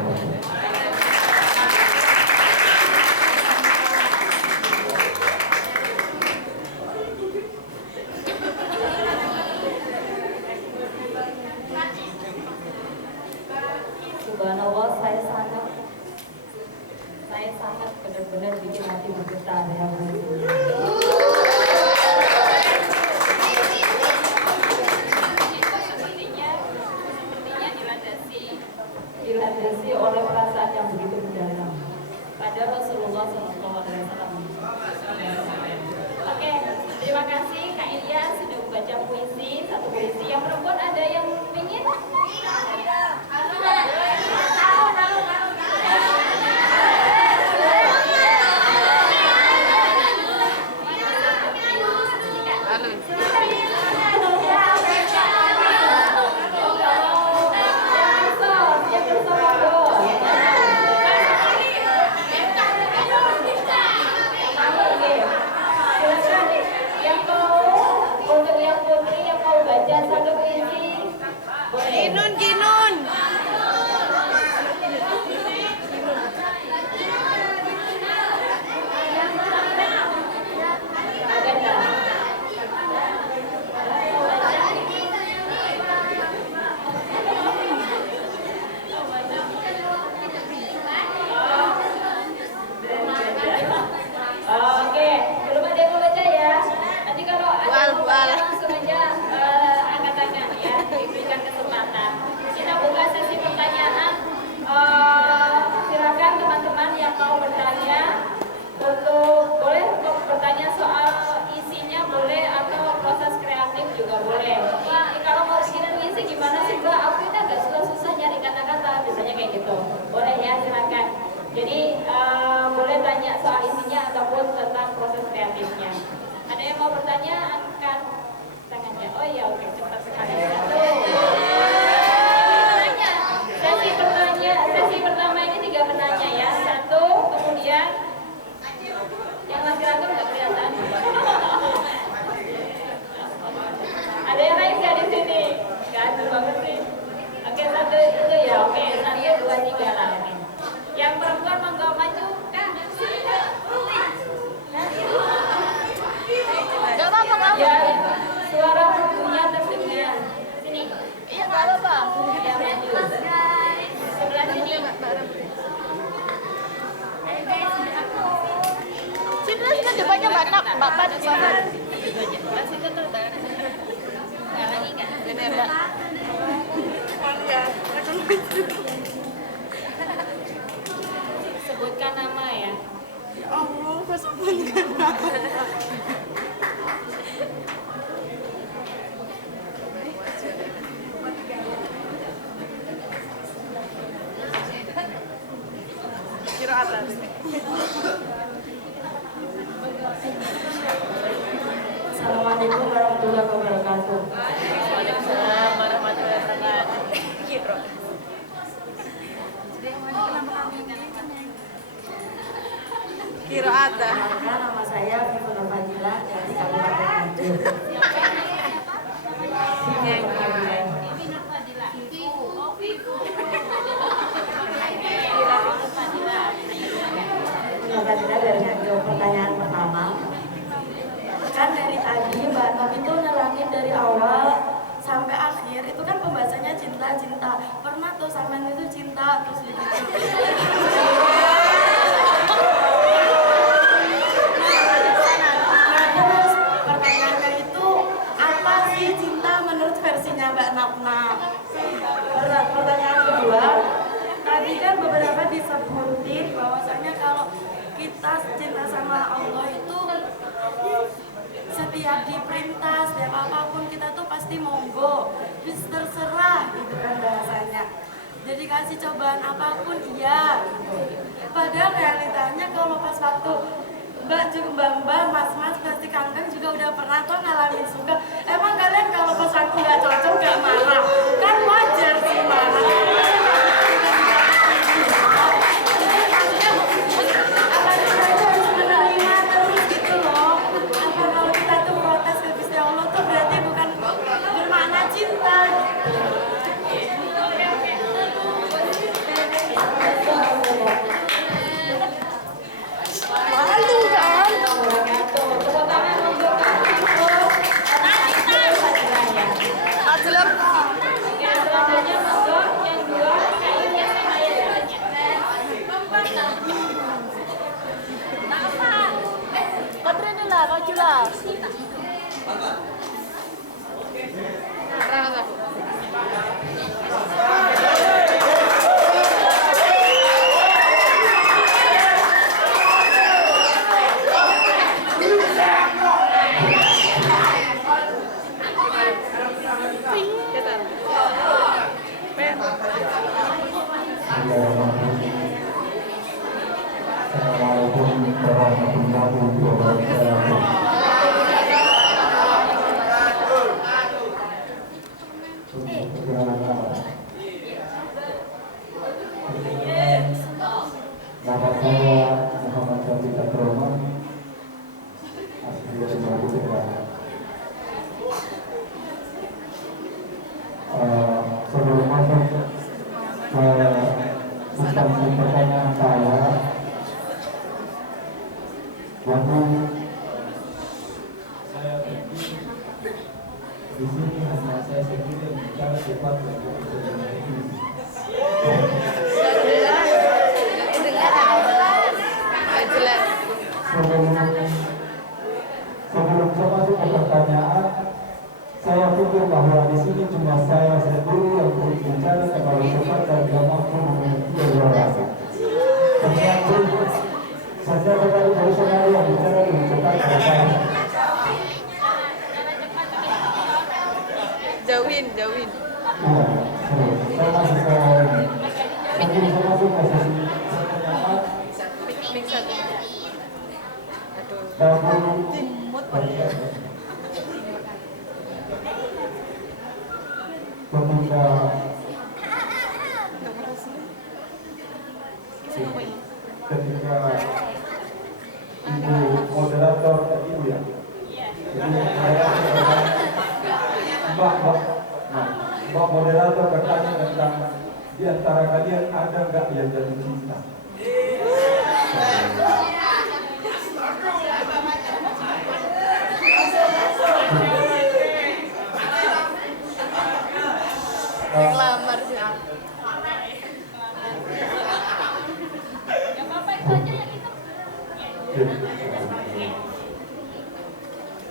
Allah, saya sangat benar-benar bikin hati bergetar ya Bu. Sepertinya dilandasi oleh perasaan yang begitu mendalam pada Rasulullah SAW. Oke, terima kasih Kak Ilya sudah membaca puisi, satu puisi. Yang perempuan ada yang ingin? Ginun. Oke, belum ada yang mau baca ya. Nanti kalau ada yang mau baca langsung aja angkat tangan ya, diberikan kesempatan. Kita buka sesi pertanyaan. Silakan teman-teman yang mau bertanya boleh untuk bertanya soal isinya boleh atau proses kreatif juga boleh. Kalau mau bikin puisi gimana sih Mbak? Aku ini agak susah nyari kata-kata, biasanya kayak gitu. Boleh ya, silakan. Jadi boleh tanya soal isinya ataupun tentang proses kreatifnya. Ada yang mau bertanya? Angkat tangannya. Oh iya, oke, cepat sekali. Sesi pertama ini 3 penanya ya. 1, kemudian yang laki-laki nggak kelihatan. Ada yang lain nggak di sini? Nggak ada banget sih. Oke, 1 itu ya. Oke, 1, 2, 3 lah. Oke. Yang perempuan monggo maju. Gak apa-apa. Ya, suara punya terdengar. Sini. Iya, gak apa-apa. Ya, maju. Sebelah sini. Sini kan depannya Bapak di sana. Nggak lagi nggak? Bener enggak? Sebutkan nama ya. Ya Allah, kok sebutkan nama. Kira atas. Assalamualaikum warahmatullahi wabarakatuh. Waalaikumsalam warahmatullahi wabarakatuh. Kira. Kira ada. Nama saya Fifuna Fadila dari Kabupaten Nganjuk. Fifuna Fadila dari Nganjuk. Pertanyaan pertama, kan dari tadi Mbak Nok itu nerangin dari awal sampai akhir itu kan pembahasannya cinta. Pernah tuh sampean itu cinta terus gitu. Terus pertanyaannya itu apa sih cinta menurut versinya Mbak Nafna? Pertanyaan kedua, tadi kan beberapa disebutin bahwasanya kalau kita cinta sama Allah itu setiap diperintah, setiap apapun kita tuh pasti monggo, terserah gitu kan bahasanya. Jadi kasih cobaan apapun iya gitu. Padahal realitanya kalau pas waktu mbak, mas, pasti kangkang juga udah pernah tuh ngalamin suka. Emang kalian kalau pas aku nggak cocok nggak marah? Kan wajar sih marah. Yang dua warahmatullahi wabarakatuh. Nama saya Muhammad Syafiq Akroman, asli dari Maluku Utara. Sebelum masuk ke substansi pertanyaan saya, waktu saya di sini hanya saya sendiri yang bicara cepat untuk sebenarnya ini. Sebelum saya masuk ke pertanyaan, saya pikir bahwa di sini cuma saya sendiri yang berbicara terlalu cepat dan tidak mampu mengerti orang. Ternyata saya tadi baru sekali yang bicara lebih cepat dari saya. Jauhin. Iya, saya masuk ke sebelum saya masuk ke sesi pertanyaan. Mix satu. Ketika ibu moderator ibu ya, Mbak moderator bertanya tentang di antara kalian ada nggak yang jatuh cinta? Lamar sih.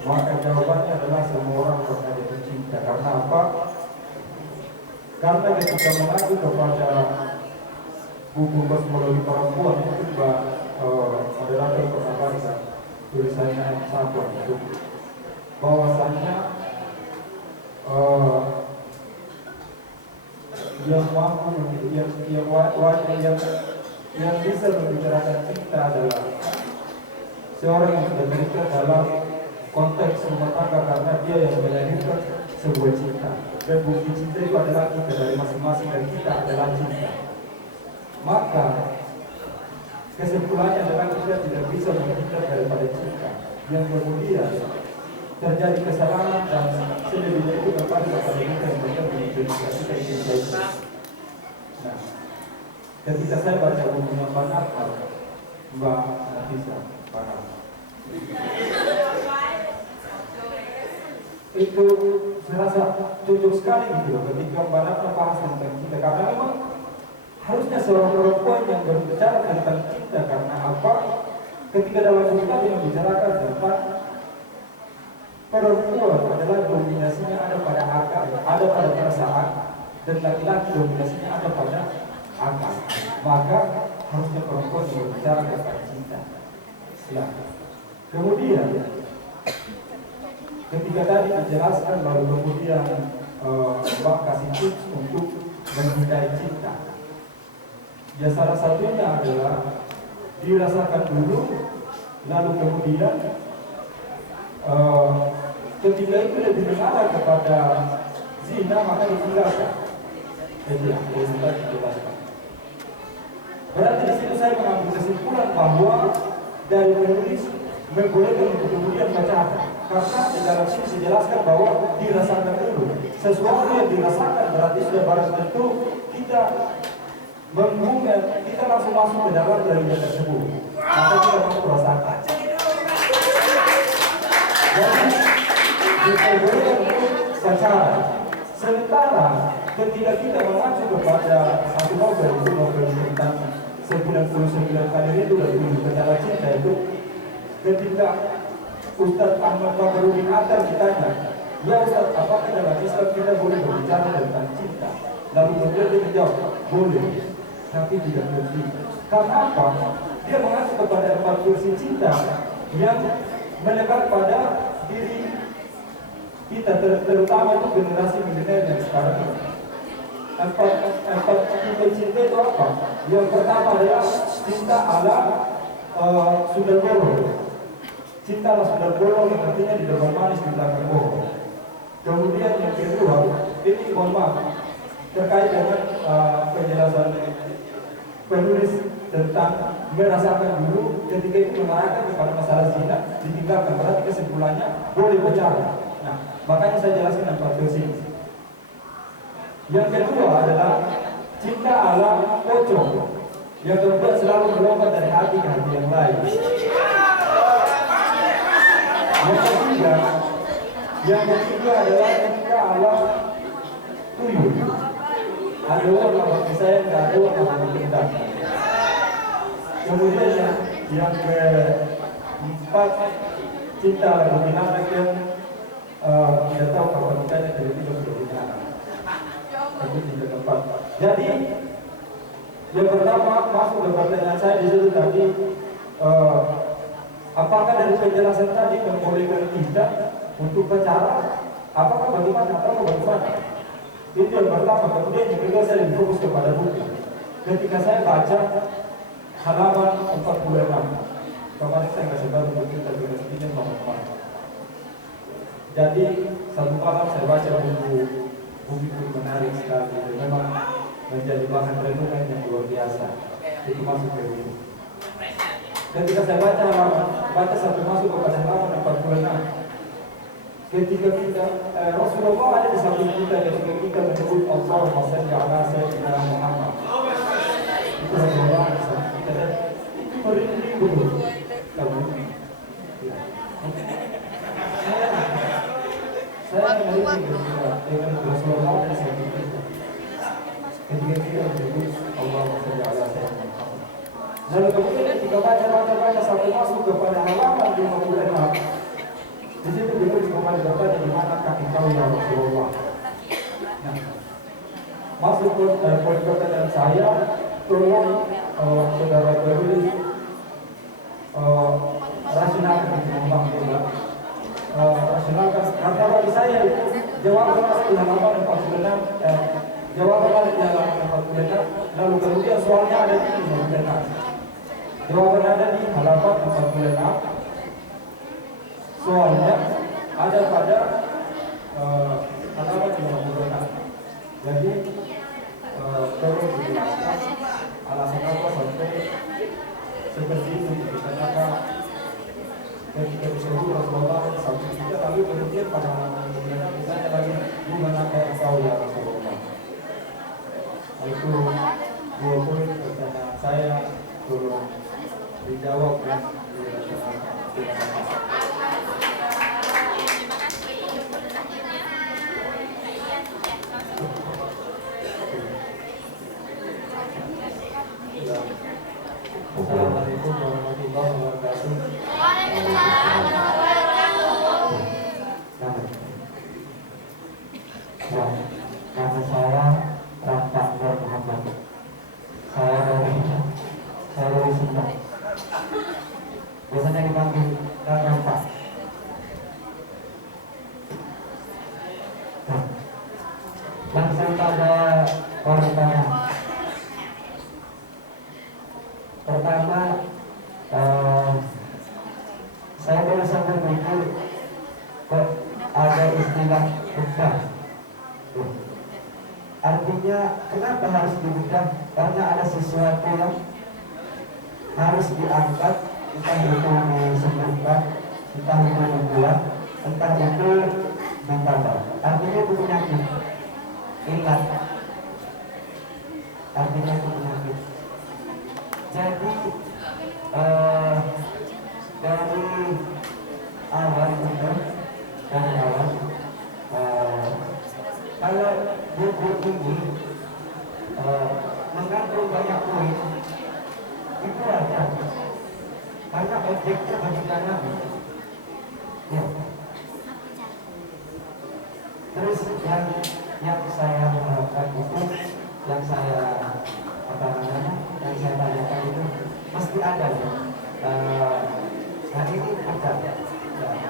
Maka jawabannya adalah semua orang pernah jatuh cinta. Karena apa? Karena ketika mengaku kepada buku kosmologi perempuan itu Mbak moderator pernah baca tulisannya yang sama itu bahwasannya yang mampu yang bisa membicarakan cinta adalah seorang yang sudah menikah dalam konteks rumah tangga karena dia yang melahirkan sebuah cinta. Dan bukti cinta itu adalah kita dari masing-masing dari kita adalah cinta. Maka kesimpulannya adalah kita tidak bisa menghindar daripada cinta. Yang kemudian terjadi kesalahan dan selebihnya itu kembali kepada kita yang menjadi cinta itu. Nah, ketika saya baca bukunya Mbak Nafisa Farah, itu saya rasa cocok sekali gitu loh ketika Mbak Nafisa bahas tentang cinta, karena memang harusnya seorang perempuan yang berbicara tentang cinta. Karena apa? Ketika dalam cinta dia membicarakan tentang perempuan adalah dominasinya ada pada akal, ada pada perasaan, dan laki-laki dominasinya ada pada akal. Maka harusnya perempuan yang berbicara tentang cinta. Silakan. Kemudian ketika tadi dijelaskan lalu kemudian Mbak kasih tips untuk menghindari cinta. Ya salah satunya adalah dirasakan dulu, lalu kemudian ketika itu lebih mengarah kepada zina maka ditinggalkan. Jadi sudah dijelaskan. Berarti di situ saya mengambil kesimpulan bahwa dari penulis membolehkan untuk kemudian bacakan, karena di dalam sini dijelaskan bahwa dirasakan dulu. Sesuatu yang dirasakan berarti sudah barang tentu kita kita langsung masuk ke dalam jaringan tersebut, maka kita masuk merasakan. Jadi diperbolehkan untuk secara sementara ketika kita mengacu kepada satu novel tentang 99 kali itu dan kendala cinta itu, ketika Ustaz Ahmad Babarudin Atar ditanya, ya Ustaz, apakah dalam Islam kita boleh berbicara tentang cinta? Lalu kemudian dia menjawab, boleh, tapi tidak lebih. Karena apa? Dia mengacu kepada 4 versi cinta yang melekat pada diri kita, terutama itu generasi milenial yang sekarang ini. Empat tipe cinta itu apa? Yang pertama adalah cinta ala sundal bolong. Cintalah sundal bolong yang artinya di depan manis di belakang bohong. Kemudian yang kedua, ini mohon maaf terkait dengan penjelasan penulis tentang merasakan dulu ketika itu mengarahkan kepada masalah zina ditinggalkan, berarti kesimpulannya boleh bicara. Nah, makanya saya jelaskan 4 versi ini. Yang kedua adalah cinta ala pocong yang kemudian selalu melompat dari hati ke hati yang lain. Yang ketiga adalah cinta ala tuyul. Ada orang bagi saya, tidak ada orang bagi kita. Kemudian yang keempat, cinta ala binatang yang tidak tahu kapan ditanya televisi binatang. Jadi yang pertama masuk ke pertanyaan saya di situ tadi, apakah dari penjelasan tadi membolehkan kita untuk bicara? Apakah bagaimana atau bagaimana? Itu yang pertama. Kemudian yang kedua saya lebih fokus kepada buku. Ketika saya baca halaman 46, kemarin saya kasih tahu untuk kita juga sedikit teman-teman. Jadi satu malam saya baca buku menarik sekali, memang menjadi bahan renungan yang luar biasa. Itu masuk ke buku. Ketika saya baca sampai masuk kepada halaman 46, ketika kita Rasulullah ada di samping kita, ketika kita menyebut Allahumma shalli ala sayyidina Muhammad, itu Rasulullah di samping kita dan itu merinding betul. Saya merinding dengan Rasulullah di samping kita ketika kita menyebut Allahumma shalli ala sayyidina Muhammad. Lalu kemudian kita baca sampai masuk kepada halaman 56. Di situ beliau kembali bertanya, di mana kaki kau ya Rasulullah? Nah, masuk ke poin pertanyaan saya, tolong saudara penulis rasionalkan Bang Dila, rasionalkan karena bagi saya jawaban ada di halaman 46, jawaban ada di halaman 46, lalu kemudian soalnya ada di 56. Jawaban ada di halaman 46. Soalnya ada pada halaman 56. Jadi perlu dijelaskan alasan apa sampai seperti itu. Karena ketika disebut Rasulullah sampai kita, lalu kemudian pada halaman 56 misalnya lagi gimana kayak kau ya Rasulullah. Itu 2 poin pertanyaan saya, tolong dijawab dan dilaksanakan. Terima kasih. Assalamualaikum warahmatullahi wabarakatuh. Waalaikumsalam warahmatullahi wabarakatuh. Nama saya Raffa Nur Muhammad. Saya dari Sunda. Biasanya dipanggil Raffa. Langsung pada pertanyaan. Pertama, saya berusaha berpikir kok ada istilah bedah. Artinya kenapa harus dibedah? Karena ada sesuatu yang harus diangkat, entah itu disembuhkan, entah itu dibuat, entah itu ditambah. Artinya itu penyakit, ilat. Artinya itu penyakit. Jadi dari awal itu, kalau buku ini mengandung banyak poin, itu ada karena objeknya bagikan Nabi. Ya. Terus yang saya harapkan itu, yang saya yang saya tanyakan itu mesti ada ya. Nah ini ada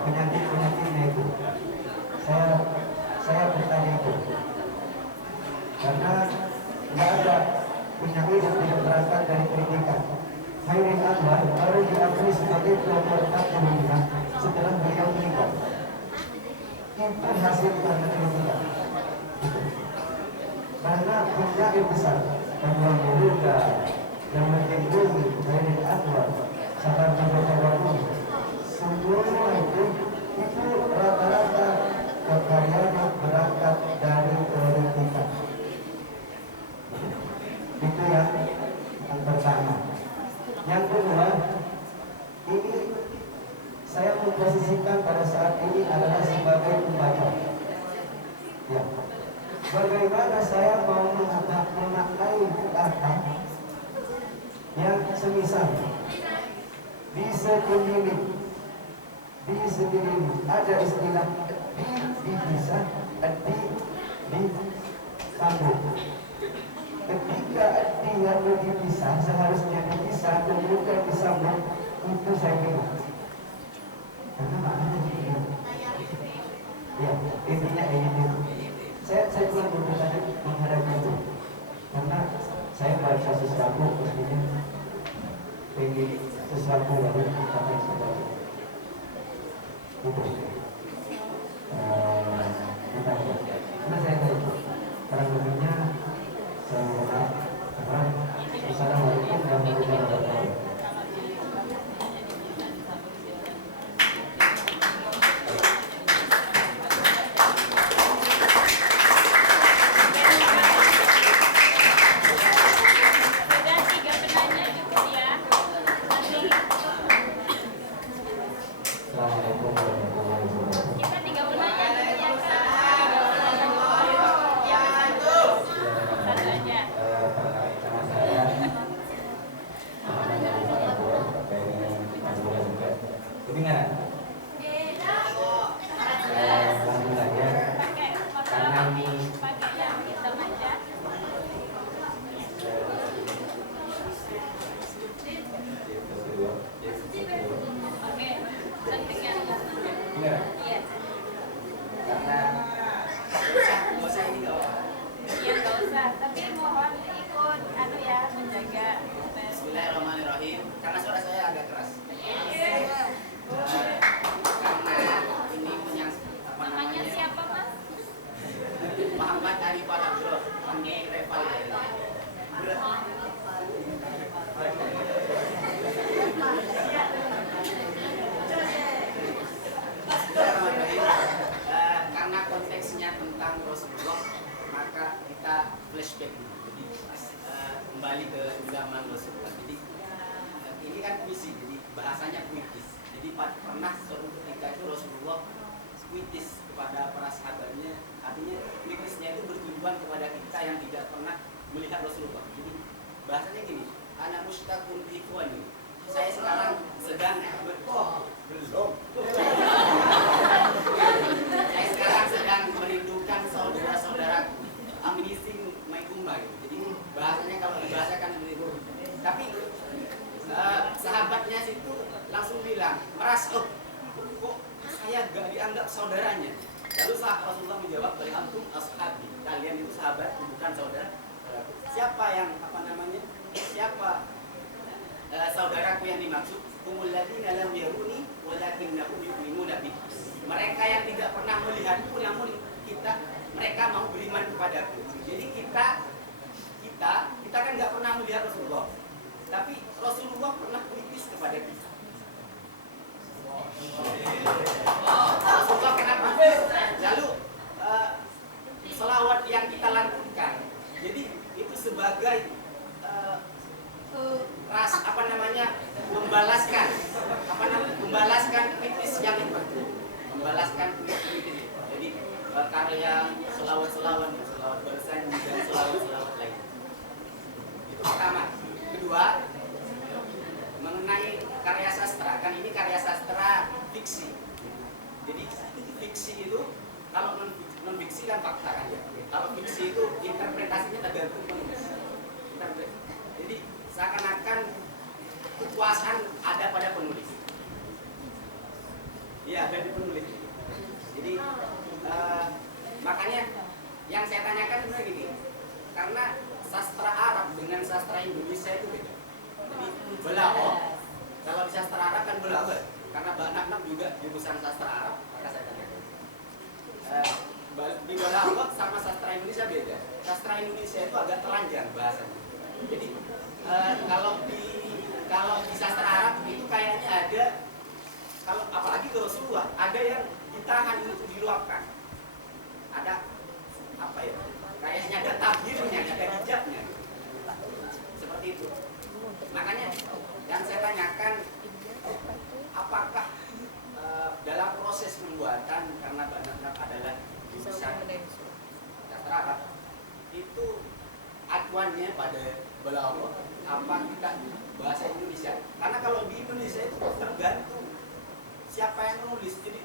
penyakit-penyakitnya itu. Saya bertanya itu karena tidak ada penyakit yang tidak berasal dari pendidikan. Khairul Anwar baru diakui sebagai pelopor dunia setelah beliau meninggal. Itu hasil karena dia. Karena punya yang besar Anwar Muda yang mengembuni dari Anwar sahabat Nabi semua itu rata-rata kekayaan berangkat dari kita. Itu yang pertama. Yang kedua, ini saya memposisikan pada saat ini adalah sebagai pembaca. Ya. Bagaimana saya mau memakai kata yang semisal di sekeliling ada istilah dipisah, disambung. Ketika yang dipisah seharusnya dipisah kemudian disambung, itu saya kira karena maknanya begini. Ya, intinya ini. Saya pulang berusaha menghadapi itu karena saya baca sesuatu mestinya pengen sesuatu baru kita sesuatu itu karena saya tahu karena lebihnya saya Assalamualaikum warahmatullahi wabarakatuh. Bismillahirrahmanirrahim. Karena suara saya agak keras. Karena ini namanya siapa, Mas? Muhammad Arifan Abdul Reval. Karena konteksnya tentang Rasulullah, maka kita flashback dulu. Jadi kembali ke zaman Rasulullah. Jadi ini kan puisi, jadi bahasanya puitis. Jadi pernah suatu ketika itu Rasulullah puitis kepada para sahabatnya. Artinya puitisnya itu bertujuan kepada kita yang tidak pernah melihat Rasulullah. Jadi bahasanya gini, ana mushtaqun bi ikhwani. Saya sekarang sedang belum. Saya sekarang sedang merindukan saudara-saudaraku. I'm missing my ummah gitu. Jadi bahasanya kalau dibahasakan begitu. Tapi sahabatnya situ langsung bilang, merasa kok saya gak dianggap saudaranya. Lalu Rasulullah menjawab, bal antum ashabi. Kalian itu sahabat, bukan saudara. Siapa yang siapa saudaraku yang dimaksud? Humul ladzina lam yaruni walakinnahum yu'minuna bi. Mereka yang tidak pernah melihatku, namun mereka mau beriman kepadaku. Jadi kita kan nggak pernah melihat Rasulullah, tapi Rasulullah pernah puitis kepada kita. Rasulullah pernah puitis. Lalu selawat yang kita lantunkan, jadi itu sebagai membalaskan puitis yang itu, membalaskan puitis. Jadi karya selawat bersanji dan selawat lain. Itu pertama. Kedua, mengenai karya sastra, kan ini karya sastra fiksi. Jadi fiksi itu kalau non fiksi kan fakta kan ya. Kalau fiksi itu interpretasinya tergantung penulis. Jadi seakan-akan kekuasaan ada pada penulis. Iya, ada di penulis. Jadi makanya yang saya tanyakan sebenarnya gini, karena sastra Arab dengan sastra Indonesia itu beda. Jadi belaghah Makanya yang saya tanyakan, apakah dalam proses pembuatan, karena Banat adalah jurusan sastra Arab, itu acuannya pada belawa apa kita bahasa Indonesia? Karena kalau di Indonesia itu tergantung siapa yang menulis. Jadi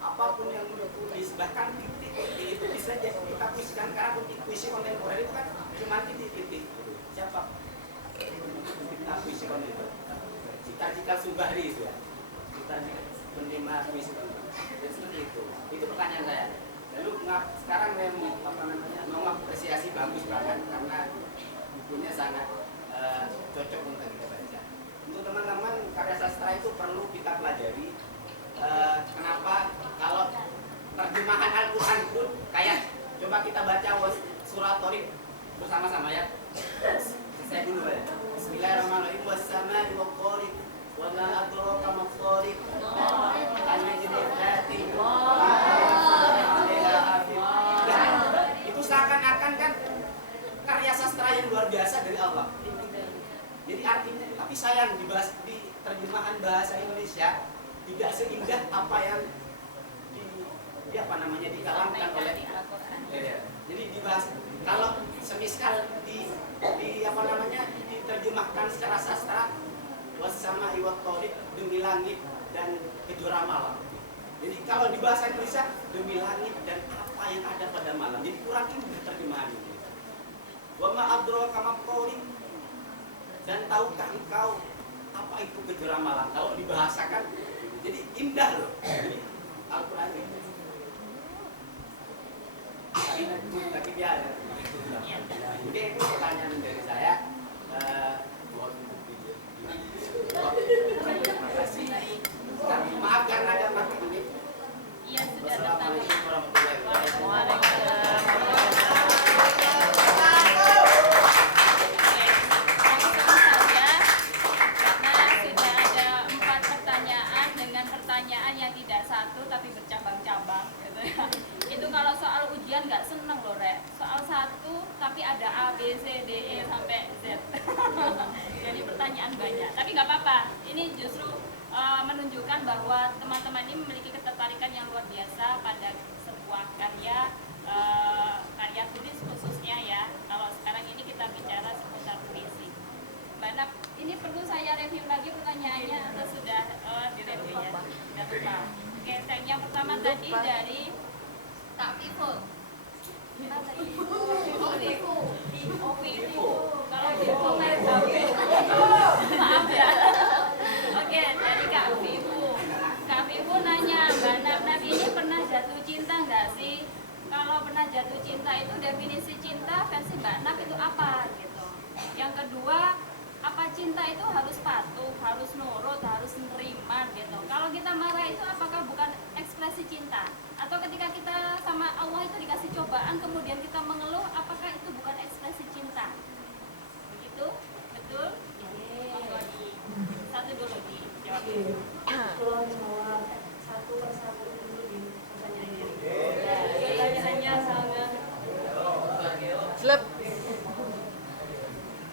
apapun yang menulis, bahkan titik itu bisa jadi kita puisikan, karena puisi kontemporer itu kan cuma titik-titik. Siapa kita puisi kontemporer? Cita-cita Subahri itu ya. Cita-cita penerima puisi kontemporer. Jadi seperti itu. Itu pertanyaan saya. Lalu sekarang saya mau apresiasi bagus banget karena bukunya sangat cocok untuk kita baca. Untuk teman-teman, karya sastra itu perlu kita pelajari. Kenapa? Kalau terjemahan Al-Quran pun kayak coba kita baca surat Thariq bersama-sama ya. Saya dulu ya. Bismillahirrahmanirrahim. Wassama'i wath-thariq wa ma adraka mat-thariq. Itu seakan-akan kan karya sastra yang luar biasa dari Allah. Jadi artinya, tapi sayang di terjemahan bahasa Indonesia tidak seindah apa yang dikalamkan oleh jadi dibahas. Kalau semisal diterjemahkan secara sastra, wassama'i wath-thariq, demi langit dan kejora malam. Jadi kalau di bahasa Indonesia, demi langit dan apa yang ada pada malam. Jadi kurang indah terjemahan ini. Wa ma adraka mat-thariq, dan tahukah engkau apa itu kejora malam? Kalau dibahasakan jadi indah loh. Jadi Al-Quran itu. Tapi dia ada. Oke, itu pertanyaan dari saya. Terima kasih. Maaf karena ada 4 menit. Iya, sudah datang. Wassalamualaikum warahmatullahi wabarakatuh. Kalau soal ujian nggak seneng loh Rek, soal 1 tapi ada A, B, C, D, E sampai Z. Jadi pertanyaan banyak, tapi nggak apa-apa. Ini justru menunjukkan bahwa teman-teman ini memiliki ketertarikan yang luar biasa pada sebuah karya tulis khususnya ya. Kalau sekarang ini kita bicara seputar puisi. Mbak Nap, ini perlu saya review lagi pertanyaannya atau sudah direview ya? Sudah lupa. Oke, yang pertama tadi dari Kak Vivo. Kalau Vivo maaf ya. Oke, dari Kak Vivo. Kak Vivo nanya, Mbak Nap ini pernah jatuh cinta nggak sih? Kalau pernah jatuh cinta itu definisi cinta versi Mbak Nap itu apa gitu. Yang kedua, apa cinta itu harus patuh, harus nurut, harus nerima gitu. Kalau kita marah itu apakah bukan ekspresi cinta? Atau ketika kita sama Allah itu dikasih cobaan kemudian kita mengeluh, apakah itu bukan ekspresi cinta? Begitu? Betul? Satu dulu dijawab. Tolong jawab satu persatu dulu di pertanyaannya. Pertanyaannya sangat.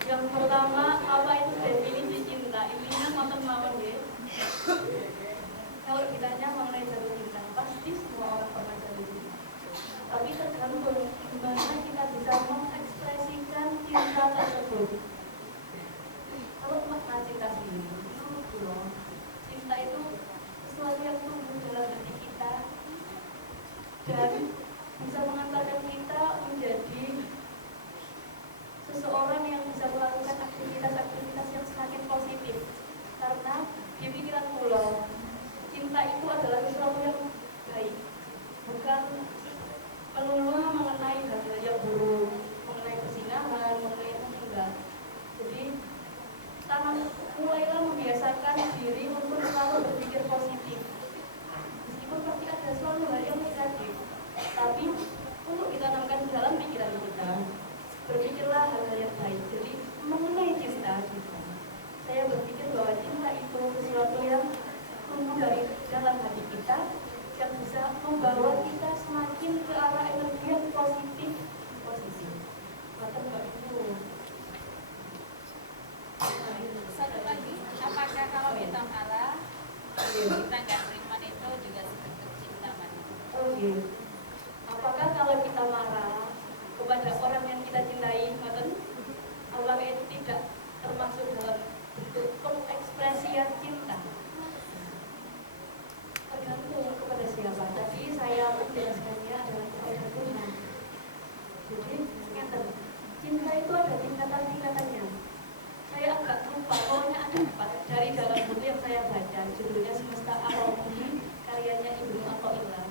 Yang pertama, apa itu definisi cinta? Intinya nonton mawon ya. Kalau ditanya mengenai jatuh cinta, pasti semua orang pernah jatuh cinta. Tapi tergantung gimana kita bisa mengekspresikan cinta tersebut. Kalau makna cinta sendiri, menurutku loh, cinta itu sesuatu yang tumbuh dalam hati kita dan bisa mengantarkan kita menjadi seseorang yang bisa melakukan aktivitas-aktivitas yang semakin positif. Karena di pikiran pulau, cinta itu adalah sesuatu yang baik, bukan melulu mengenai hal-hal yang buruk, mengenai persinahan, mengenai enggak. Jadi mulailah membiasakan diri untuk selalu berpikir positif. Meskipun pasti ada selalu hal yang negatif, tapi untuk ditanamkan di dalam pikiran kita, berpikirlah hal-hal yang baik. Jadi mengenai cinta kita, saya berpikir bahwa cinta itu sesuatu yang tumbuh dari dalam hati kita, yang bisa membawa kita semakin ke arah energi yang positif. Maka Mbak Ibu, marah, kita nggak terima itu juga bentuk cinta kan. Oh iya. Apakah kalau kita marah kepada orang yang kita cintai, apakah itu tidak termasuk dalam bentuk pengekspresian cinta? Tergantung kepada siapa. Tadi saya menjelaskannya adalah kepada Tuhan. Jadi cinta itu ada tingkatan-tingkatannya. Saya agak lupa, pokoknya ada 4 dari dalam buku yang saya baca, judulnya Semesta Arabi, karyanya Ibnu Athaillah.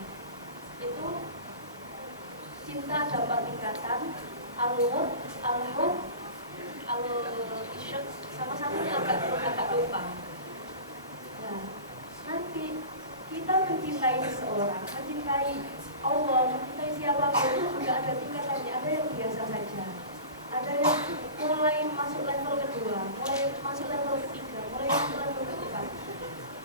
Itu cinta ada 4 tingkatan, al-hub, al-ishq, sama satunya agak lupa. Nah, nanti kita mencintai seseorang, mencintai Allah, mencintai siapapun itu juga ada tingkatannya. Ada yang biasa saja, ada yang mulai masuk level kedua, mulai masuk level ketiga, mulai masuk level keempat.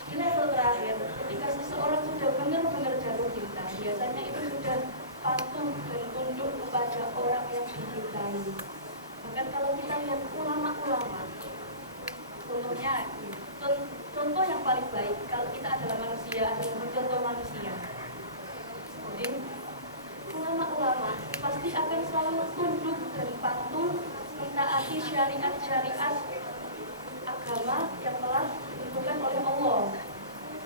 Di level terakhir, ketika seseorang sudah benar-benar jatuh cinta, biasanya itu sudah patuh dan tunduk kepada orang yang dicintai. Bahkan kalau kita lihat ulama-ulama, contoh yang paling baik kalau kita adalah manusia, adalah mencontoh manusia. Jadi ulama-ulama pasti akan selalu tunduk dan patuh mentaati syariat-syariat agama yang telah ditentukan oleh Allah.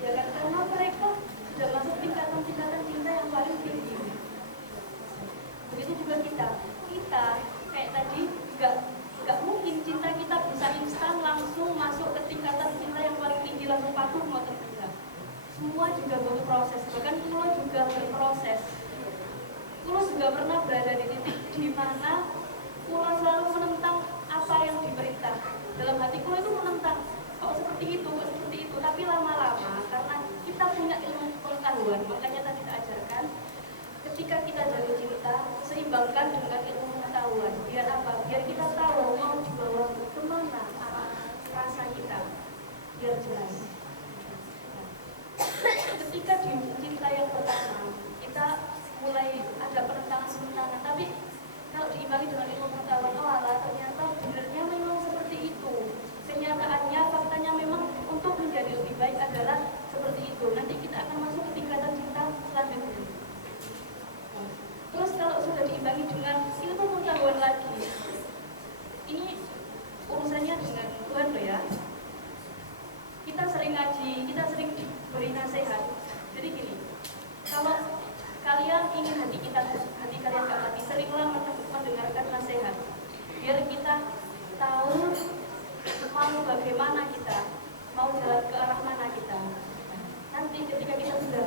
Ya kan, karena mereka sudah masuk tingkatan-tingkatan cinta yang paling tinggi. Begitu juga kita kayak tadi nggak mungkin cinta kita bisa instan langsung masuk ke tingkatan cinta yang paling tinggi langsung patuh mau terbuka. Semua juga butuh proses, bahkan Kulo juga berproses. Kulo juga pernah berada di titik di mana Kulo selalu menentang apa yang diperintah. Dalam hati Kulo itu menentang, kok seperti itu, tapi lama-lama karena kita punya ilmu pengetahuan, makanya tadi kita ajarkan ketika kita jatuh cinta, seimbangkan dengan ilmu pengetahuan. Biar apa? Biar kita tahu mau dibawa kemana arah rasa kita, biar jelas. Nah, ketika di cinta yang pertama, kita mulai ada penentangan, tapi kalau diimbangi dengan ilmu pengetahuan, oh alah, ternyata benernya memang seperti itu. Kenyataannya, faktanya memang untuk menjadi lebih baik adalah seperti itu. Nanti kita akan masuk ke tingkatan cinta selanjutnya. Terus kalau sudah diimbangi dengan ilmu pengetahuan lagi, ini urusannya dengan Tuhan loh ya. Kita sering ngaji, kita sering diberi nasihat. Jadi gini, kalau kalian ingin hati kalian gak mati, seringlah mendengarkan nasihat. Biar kita tahu mau bagaimana kita, mau jalan ke arah mana kita. Nanti ketika kita sudah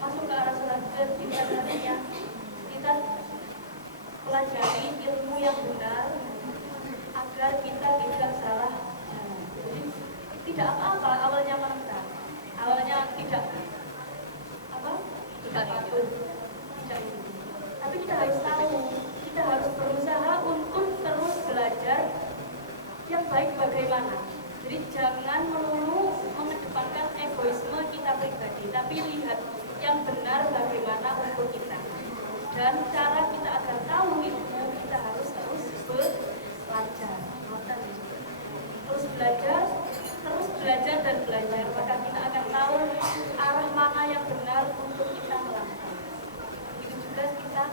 masuk ke arah selanjutnya, kita pelajari ilmu yang benar agar kita tidak salah jalan. Jadi tidak apa-apa awalnya menentang, awalnya tidak patuh, tidak itu. Tapi kita harus tahu, kita harus berusaha untuk terus belajar yang baik bagaimana. Jadi jangan melulu mengedepankan egoisme kita pribadi, tapi lihat yang benar bagaimana untuk kita. Dan cara kita agar tahu ilmu, kita harus terus belajar. Terus belajar dan belajar, maka kita akan tahu arah mana yang benar untuk kita melangkah. Begitu juga kita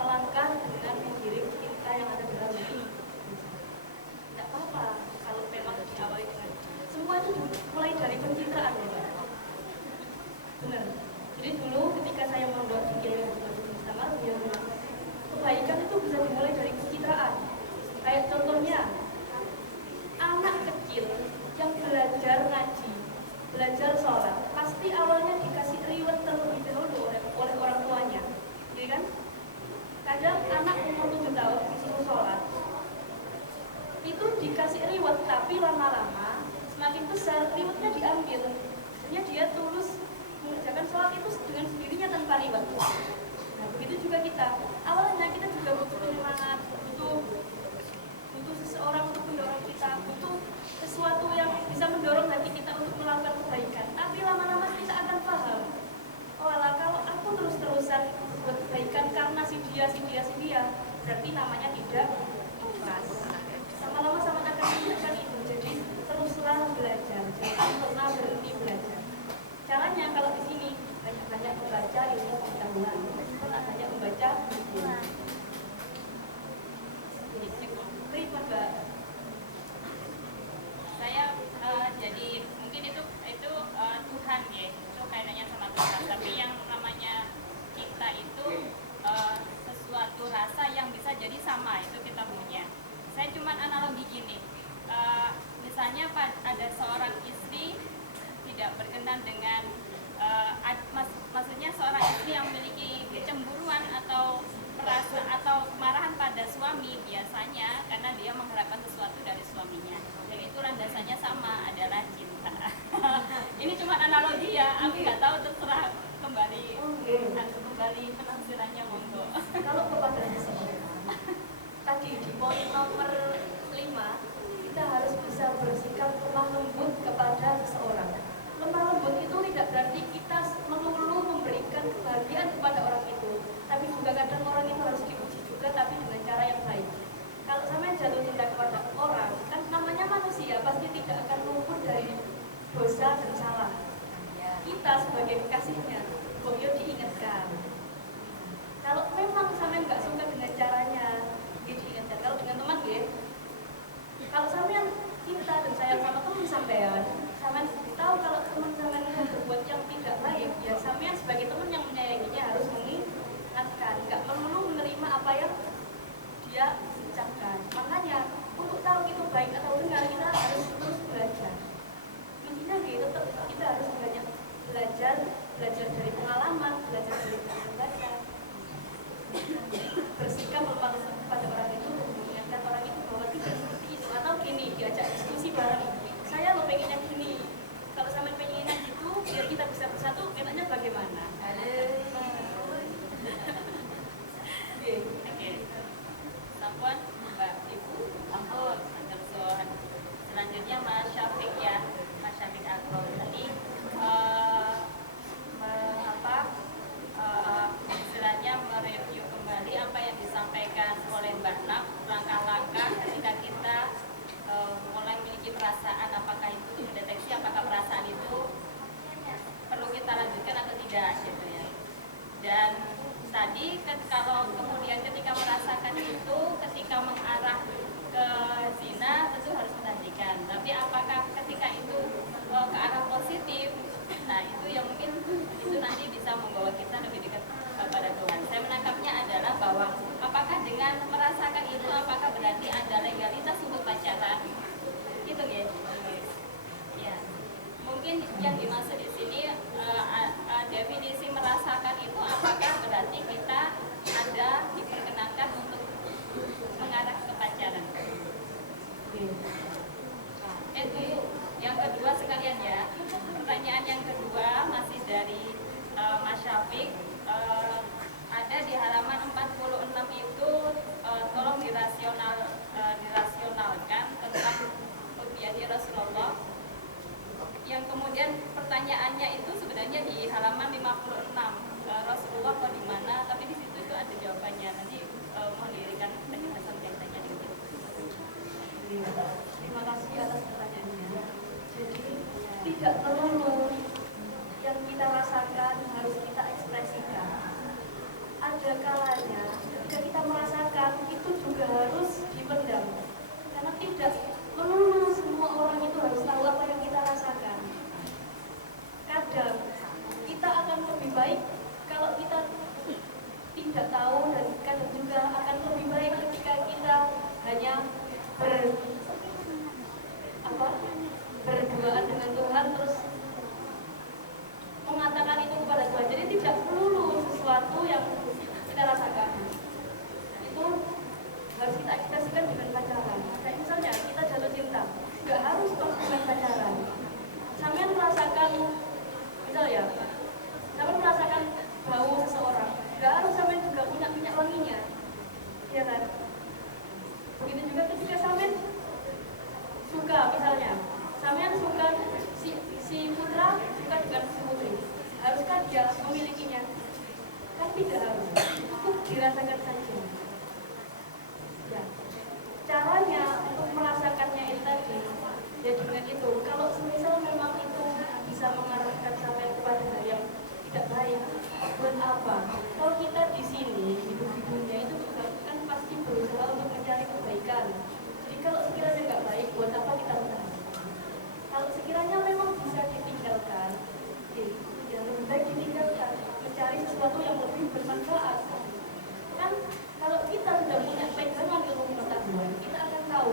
melangkah dengan mengiring cinta yang ada dalam diri. Tidak apa-apa kalau memang diawali dengan semua itu mulai dari pencitraan ya. Benar. Jadi dulu ketika saya mondok di Kiai sama dia kebaikan itu bisa dimulai dari pencitraan. Kayak contohnya anak kecil yang belajar ngaji, belajar sholat, pasti awalnya dikasih riwet terlebih dahulu oleh orang tuanya, ya kan? Kadang anak umur 7 tahun disuruh sholat, itu dikasih riwet, tapi lama-lama semakin besar riwetnya diambil. Akhirnya dia tulus mengerjakan sholat itu dengan sendirinya tanpa riwet. Nah begitu juga kita, awalnya kita juga butuh penyemangat, butuh seseorang untuk mendorong kita, butuh sesuatu yang bisa mendorong hati kita untuk melakukan kebaikan. Tapi lama-lama kita akan paham, oh alah, kalau aku terus-terusan buat kebaikan karena si dia, berarti namanya tidak ikhlas. Lama-lama sama akan itu. Jadi teruslah belajar, jangan pernah saya cuma analogi gini. Misalnya ada seorang istri tidak berkenan dengan maksudnya seorang istri yang memiliki kecemburuan atau merasa atau kemarahan pada suami, biasanya karena dia mengharapkan sesuatu dari suaminya, dan itu landasannya sama, adalah cinta. Ini cuma analogi ya, aku nggak tahu, terserah kembali penafsirannya, monggo. Kalau kepada seseorang, tadi di poin nomor 5, kita harus bisa bersikap lemah lembut kepada seseorang. Lemah lembut itu tidak berarti kita melulu memberikan kebahagiaan kepada orang itu, tapi juga kadang orang itu harus diuji juga, tapi dengan cara yang baik. Kalau sampai jatuh cinta kepada orang, kan namanya manusia, pasti tidak akan luput dari dosa dan salah. Kita sebagai kekasihnya, boyo diingatkan. Kalau memang sampai nggak suka dengan caranya, diingatkan. Kalau dengan teman, kalau sampean cinta dan sayang sama teman sampean tahu kalau teman sampean itu berbuat yang tidak baik, ya sampean sebagai teman yang menyayanginya harus mengingatkan, nggak melulu menerima apa yang dia ucapkan. Makanya untuk tahu itu baik atau benar, kita harus terus belajar. Intinya tetap kita harus banyak belajar dari pengalaman, belajar dari membaca, bersikap lemah lembut pada orang itu, mengingatkan orang itu bahwa tidak seperti itu, atau gini, diajak diskusi bareng. Saya lo pengennya gini, kalau sampai pengennya gitu, biar kita bisa bersatu, enaknya bagaimana? Oke. Sampun, Mbak Ibu, ampun, Anderson. Selanjutnya Mas Syafiq ya, Mas Syafiq Agro. Tadi istilahnya mereview kembali apa yang disampaikan oleh Mbak Naf, langkah-langkah ketika kita mulai memiliki perasaan, apakah itu mendeteksi apakah perasaan itu perlu kita lanjutkan atau tidak gitu ya. Dan tadi kalau kemudian ketika merasakan itu, ketika mengarah ke zina tentu harus menantikan, tapi apakah ketika itu ke arah positif, nah itu yang mungkin itu nanti bisa membawa kita lebih dekat kepada Tuhan. Saya menangkapnya adalah bahwa apakah dengan merasakan itu, apakah berarti ada legalitas untuk pacaran gitu ya. Mungkin yang dimaksud di sini definisi merasakan itu, apakah berarti kita ada diperkenankan untuk mengarah ke pacaran. Itu yang kedua sekalian ya. Pertanyaan yang kedua masih dari Mas Syafiq, ada di halaman 46 itu tolong dirasionalkan tentang ubiati Rasulullah. Yang kemudian pertanyaannya itu sebenarnya di halaman 56, Rasulullah kok di mana? Tapi di situ itu ada jawabannya. Nanti mohon diberikan penjelasan kaitannya dengan itu. Terima kasih atas pertanyaannya. Jadi tidak melulu yang kita rasakan harus kita ekspresikan. Ada kalanya ketika kita merasakan itu juga harus dipendam, karena tidak melulu semua orang itu harus tahu apa yang kita rasakan. Kadang kita akan lebih baik kalau kita tidak tahu, dan kadang juga akan lebih baik ketika kita hanya berduaan dengan Tuhan terus mengatakan itu kepada Tuhan. Jadi tidak perlu sesuatu yang kita rasakan itu harus kita ekspresikan dengan pacaran. Kayak misalnya kita jatuh cinta, nggak harus dengan pacaran. Sampean merasakan, misalnya, sampean merasakan bau seseorang, nggak harus sampean juga punya minyak wanginya, ya kan? Begitu juga ketika sampean suka, misalnya, sampean suka si putra suka dengan si putri, haruskah dia memilikinya? Kan tidak harus, itu dirasakan saja. Ya, caranya untuk merasakannya itu tadi, ya dengan itu. Kalau misal memang itu bisa mengarahkan sampai kepada hal yang tidak baik, buat apa? Kalau kita di sini hidup di dunia itu juga kan pasti berusaha untuk mencari kebaikan. Jadi kalau sekiranya nggak baik, buat apa kita bertahan? Kalau sekiranya memang bisa ditinggalkan, ya lebih baik ditinggalkan, mencari sesuatu yang lebih bermanfaat. Kan kalau kita sudah punya pegangan ilmu pengetahuan, kita akan tahu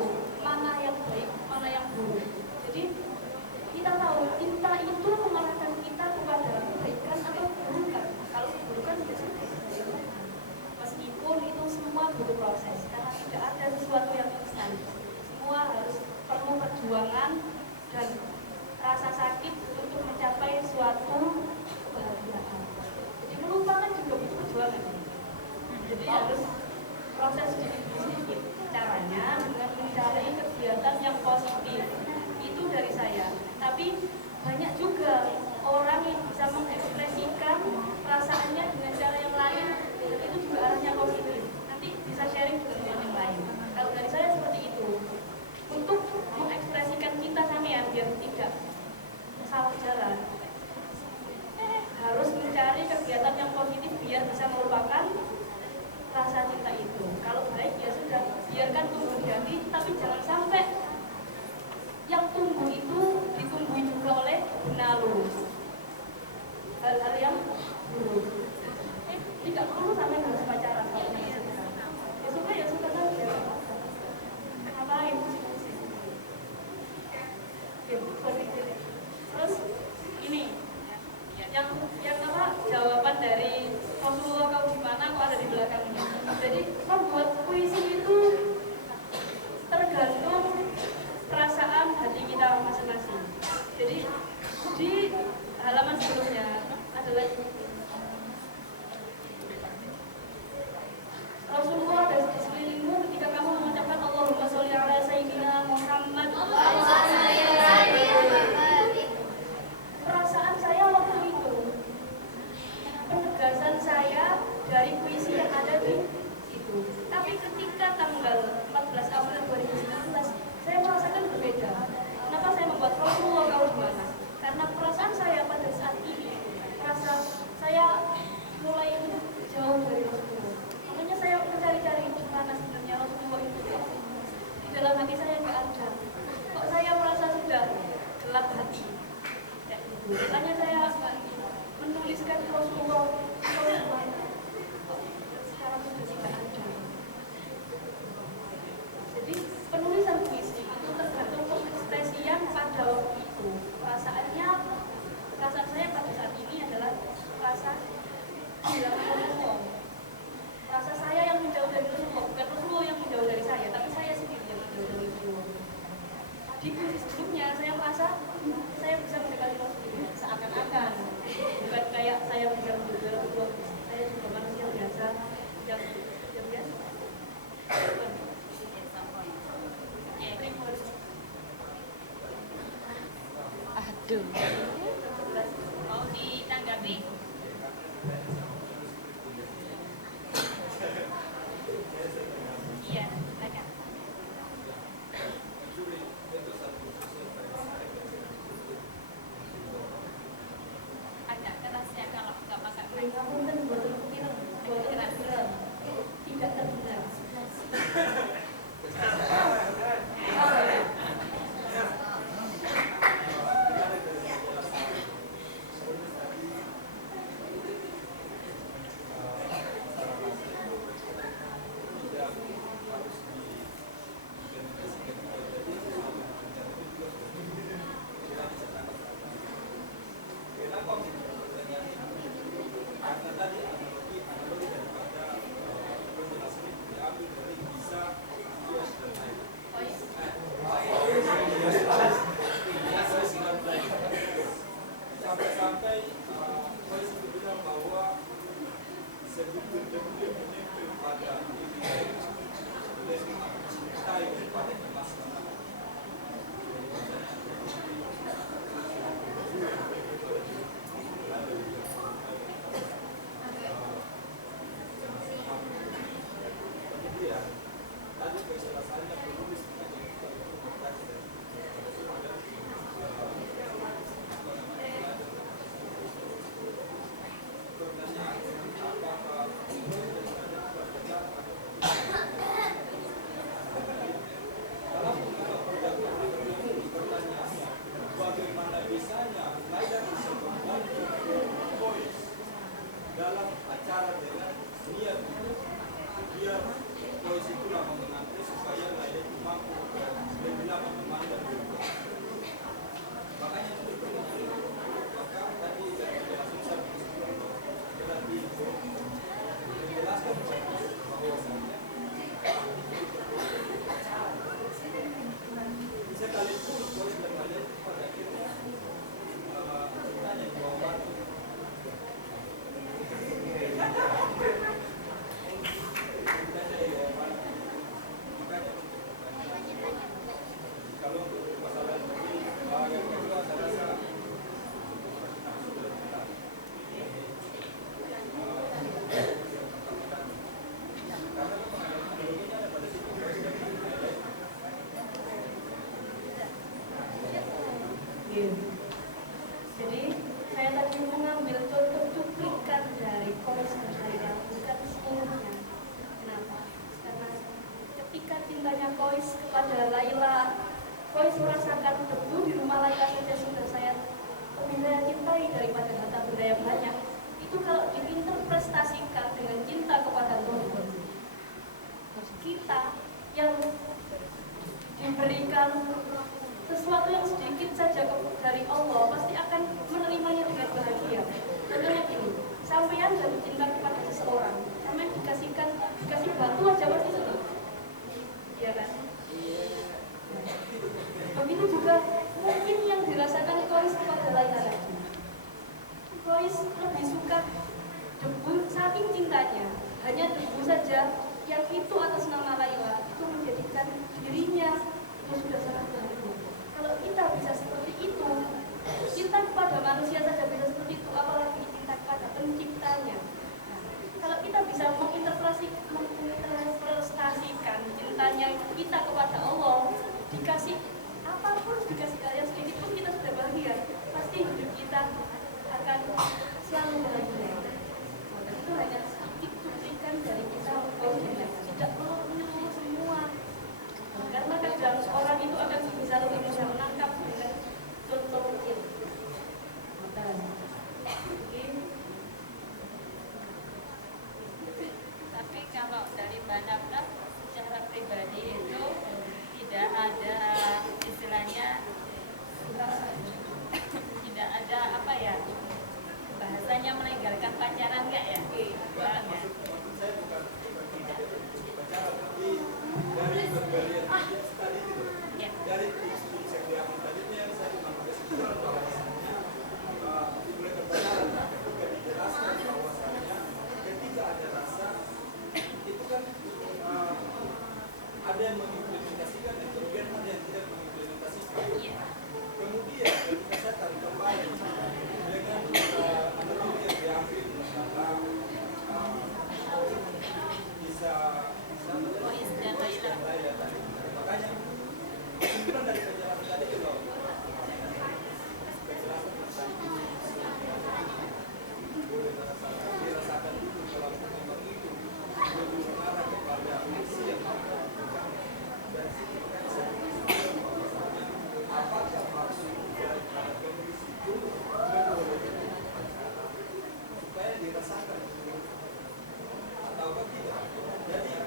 dan rasa sakit untuk mencapai suatu kebahagiaan. Jadi melupakan juga butuh perjuangan. Jadi harus proses sedikit-sedikit. Caranya dengan mencari kegiatan yang positif. Itu dari saya. Tapi banyak juga orang yang bisa mengekspresikan perasaannya dengan cara yang lain, dan itu juga arahnya positif. Nanti bisa sharing dengan yang lain. Kalau dari saya seperti itu. Untuk mengekspresikan cinta sampean biar tidak salah jalan, harus mencari kegiatan yang positif biar bisa melupakan rasa cinta itu. Kalau baik ya sudah, biarkan tumbuh di hati, tapi jangan sampai yang tumbuh itu ditumbuhi juga oleh benalu, hal-hal yang buruk. Tidak perlu sampai harus pacaran kalau yang suka. Ya suka saja. Ngapain? Terus ini yang apa jawaban dari Rasulullah kau di mana kok ada di belakangnya. Jadi membuat puisi itu tergantung perasaan hati kita masing-masing. Jadi di halaman sebelumnya adalah Rasulullah ada di sekelilingmu ketika kamu mengucapkan Allahumma sholli ala sayyidina Muhammad. Perasaan saya waktu itu, penegasan saya dari puisi yang ada di situ. Tapi ketika tanggal 14 April 2019, saya merasakan berbeda. Kenapa saya membuat Rasulullah kau di mana? Karena perasaan saya pada saat ini, rasa saya mulai jauh dari Rasulullah. Makanya saya mencari-cari di mana sebenarnya Rasulullah itu. Di dalam hati saya nggak ada. Kok saya merasa sudah gelap hati. Makanya saya menuliskan Rasulullah kau di mana. Kok sekarang sudah tidak ada. Jadi penulisan puisi itu tergantung pengekspresian pada waktu itu. Perasaan saya pada saat ini adalah rasa kehilangan Rasulullah. Rasa saya yang menjauh dari Rasulullah, bukan Rasulullah yang menjauh dari saya, tapi saya sendiri yang menjauh dari Rasulullah. Di puisi sebelumnya saya merasa saya bisa mendekati Rasulullah seakan-akan, bukan kayak saya bisa mendekati Rasulullah. Saya juga manusia biasa yang biasa. Aduh. Mau ditanggapi? Iya, silakan. Agak keras ya kalau nggak pakai mic. Kamu kan buat keras, tidak terdengar. Jadi saya tadi mengambil contoh cuplikan dari Kois saya, bukan seluruhnya. Kenapa? Karena ketika cintanya Kois kepada Laila, Kois merasakan debu di rumah Laila saja sudah lebih saya cintai daripada harta benda yang banyak. Itu kalau diinterpretasikan dengan cinta kepada Tuhan, kita yang diberikan sesuatu yang sedikit saja dari Allah pasti akan menerimanya dengan bahagia. Contohnya gini, sampean jatuh cinta kepada seseorang, sampean dikasih batu aja pasti senang, ya kan? Begitu juga mungkin yang dirasakan Kois kepada Laila tadi. Kois lebih suka debu saking cintanya, hanya debu saja yang itu atas nama Laila itu menjadikan dirinya itu sudah sangat bahagia. Kalau kita bisa seperti itu, cinta kepada manusia saja bisa seperti itu, apalagi cinta kepada penciptanya. Nah, kalau kita bisa menginterpretasikan cintanya kita kepada Allah, dikasih apapun, dikasih yang sedikit pun kita sudah bahagia, pasti hidup kita akan selalu bahagia. Itu hanya sedikit cuplikan dari kita tidak perlu menyeluruh semua, karena kadang orang itu akan bisa lebih mudah menangkap dengan contoh kecil. Tapi kalau dari Mbak Nafna secara pribadi itu tidak ada istilahnya tidak ada apa ya bahasanya melegalkan pacaran nggak ya? Saya bukan pacaran, tapi dari berbagai tadi itu, dari seks yang tadinya saya cuma ada kesimpulan bahwasanya dimulai berpacaran, ketika dijelaskan bahwasanya ketika ada rasa itu kan ada yang mengimplementasikan dan kemudian ada yang tidak mengimplementasikan. Kemudian ketika saya tarik kembali dengan analogi yang diambil misalkan bisa Laila tadi. Makanya kesimpulan dari penjelasan tadi itu loh. Penjelasan tentang boleh dirasakan dulu kalau memang itu lebih mengarah kepada misi yang dan apakah maksud daripada kondisi itu supaya dirasakan atau tidak. Jadi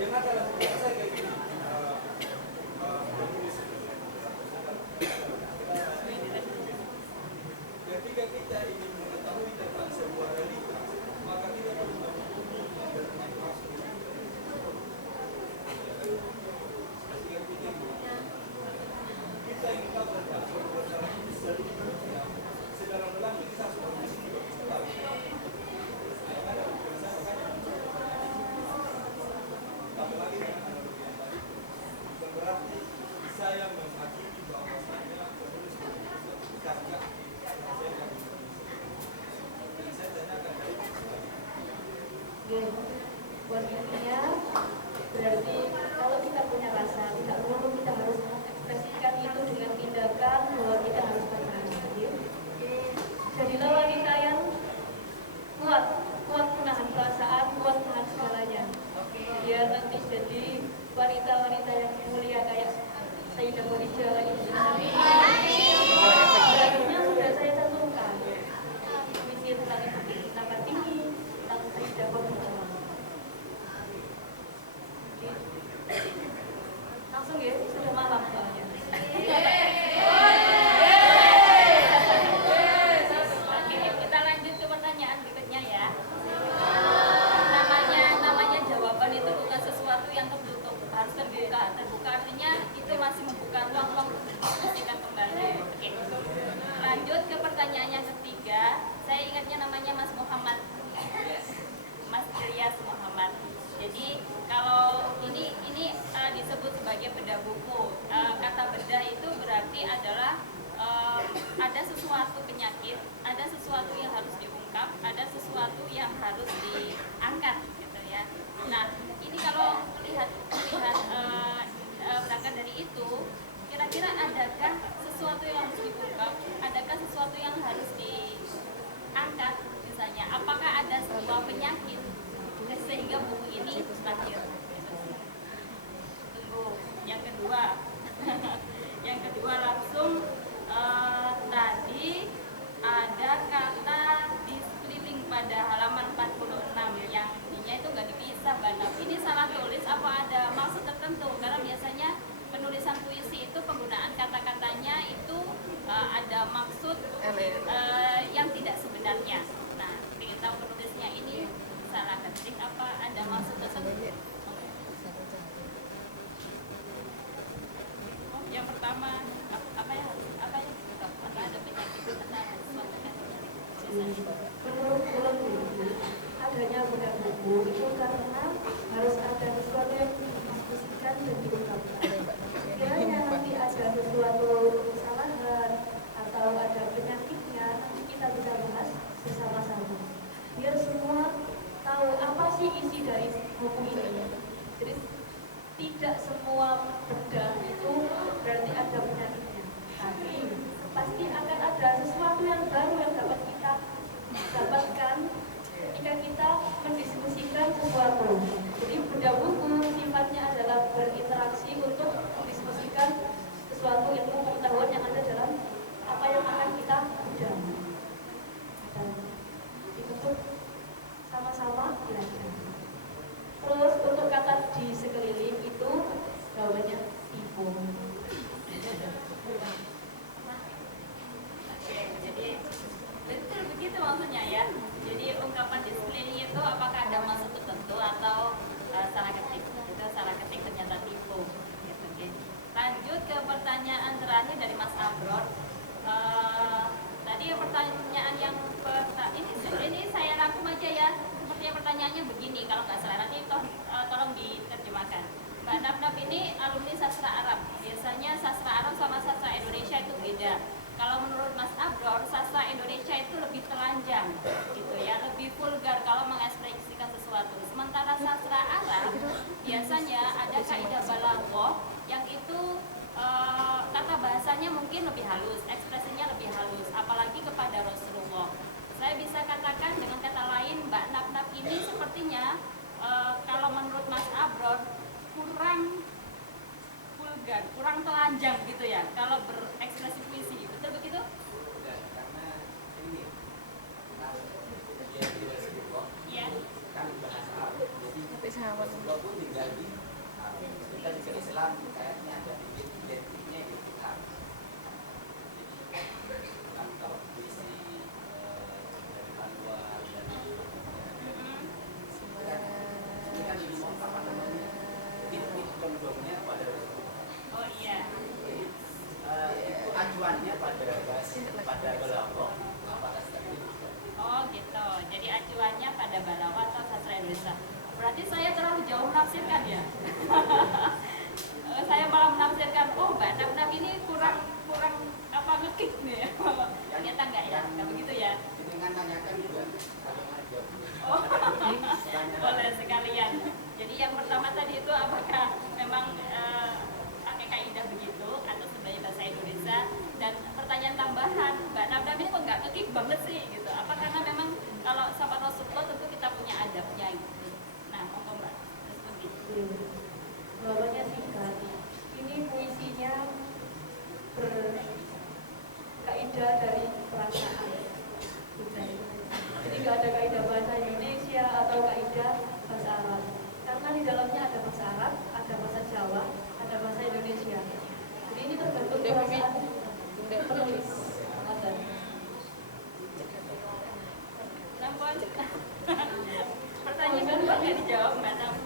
yang adalah saya kayak gini ketika kita ingin mengetahui tentang sebuah realitas, maka kita harus mempunyai maksud. Kita ingin tahu tentang sebuah realitas sedalam-dalamnya kita harus mempunyai tahu. Apalagi dengan analogi yang tadi, bukan berarti saya menghakimi bahwasanya penulis itu karya. Jadi saya tanyakan dari buat intinya berarti kalau kita punya rasa, tidak perlu kita harus mengekspresikan itu dengan tindakan bahwa kita harus berhasil. Jadilah wanita yang kuat menahan perasaan, kuat menahan segalanya. Biar nanti jadi wanita-wanita yang mulia kayak Sayyidah Khadijah ini. Sebenarnya sudah saya tentukan misi tentang ibu tinggi, tentang Sayyidah Khadijah. Langsung ya, sudah malam soalnya. Oke, kita lanjut ke pertanyaan berikutnya ya. Namanya jawaban itu bukan sesuatu yang tertutup, harus terbuka. Terbuka artinya itu masih membuka ruang-ruang untuk diskusikan kembali. Oke. Lanjut ke pertanyaan yang ketiga. Saya ingatnya namanya Mas Muhammad, Mas Ilyas Muhammad. Jadi kalau ini disebut sebagai bedah buku. Kata bedah itu berarti adalah ada sesuatu penyakit, ada sesuatu yang harus diungkap, ada sesuatu yang harus diangkat, gitu ya. Nah, ini kalau melihat berangkat dari itu, kira-kira adakah sesuatu yang harus diungkap? Adakah sesuatu yang harus diangkat? Misalnya, apakah ada sebuah penyakit sehingga buku ini lahir? Tunggu. Yang kedua, yang kedua langsung tadi ada kata di sekeliling pada halaman 46 yang ininya itu nggak dipisah, Mbak Naf. Ini salah tulis apa ada maksud tertentu? Karena biasanya penulisan puisi itu penggunaan kata-katanya itu ada maksud yang tidak sebenarnya. Nah, ingin tahu penulisnya ini salah ketik apa ada maksud tertentu? Yang pertama apa ya apa ada penyakit atau sesuatu kan? Menurut adanya guna buku itu karena harus ada sesuatu yang didiskusikan dan diungkapkan. Kiranya nanti ada sesuatu kesalahan atau ada penyakitnya, nanti kita bisa bahas bersama-sama. Biar semua tahu apa sih isi dari buku ini. Jadi tidak semua benda itu berarti ada penyakitnya, tapi pasti akan ada sesuatu yang baru yang dapat kita dapatkan ketika kita mendiskusikan sesuatu. Jadi benda buku sifatnya adalah berinteraksi untuk mendiskusikan sesuatu ilmu pengetahuan yang ada dalam apa yang akan kita udah dan dibentuk sama-sama belajar. Terus untuk kata di sekeliling itu jawabannya tipu. Oke, jadi betul begitu maksudnya ya. Jadi ungkapan di sekeliling itu apakah ada maksud tertentu atau salah ketik? Itu salah ketik ternyata tipu. Gitu, oke. Lanjut ke pertanyaan terakhir dari Mas Abror. Tadi pertanyaan yang ini saya rangkum aja ya. Sepertinya pertanyaannya begini, kalau nggak salah nanti tolong diterjemahkan. Mbak Naf ini alumni sastra Arab. Biasanya sastra Arab sama sastra Indonesia itu beda. Kalau menurut Mas Abror, sastra Indonesia itu lebih telanjang, gitu ya, lebih vulgar kalau mengekspresikan sesuatu. Sementara sastra Arab biasanya ada kaidah balaghah yang itu kata bahasanya mungkin lebih halus, ekspresinya lebih halus, apalagi kepada Rasulullah. Saya bisa katakan dengan kata lain, Mbak Naf ini sepertinya kalau menurut Mas Abror kurang vulgar, kurang telanjang gitu ya, kalau berekspresi puisi. Betul begitu? Karena ini dia Rasulullah Iya. kan bahasa Arab, jadi Rasulullah pun tinggal di kita juga Islam kayaknya ada identiknya di kita. Kan kalau puisi dari luar dari ini kan apa namanya? Ini condongnya pada Rasulullah. Oh iya. Jadi itu acuannya pada balaghah. Apakah seperti itu? Oh gitu. Jadi acuannya pada balaghah atau sastra Indonesia. Berarti saya terlalu jauh menafsirkan ya. Saya malah menafsirkan, oh Mbak Naf ini kurang apa ngekik nih. Ternyata enggak ya, enggak begitu ya. Dengan tanyakan juga kalau aja. Oh, boleh sekalian. Jadi yang pertama tadi itu apakah memang pakai kaidah begitu atau sebenarnya bahasa Indonesia? Dan pertanyaan tambahan, Mbak Naf ini kok nggak ngekik banget sih gitu? Apa karena memang kalau sama Rasulullah tentu kita punya adabnya gitu? Nah, monggo Mbak. Jawabannya singkat. Ini puisinya berkaidah dari perasaan. Jadi nggak ada kaidah bahasa Indonesia atau kaidah bahasa Arab. Karena di dalamnya ada bahasa Arab, ada bahasa Jawa, ada bahasa Indonesia. Jadi ini tergantung perasaan penulis. Nampun. Pertanyaan Mbak nggak dijawab Mbak Naf.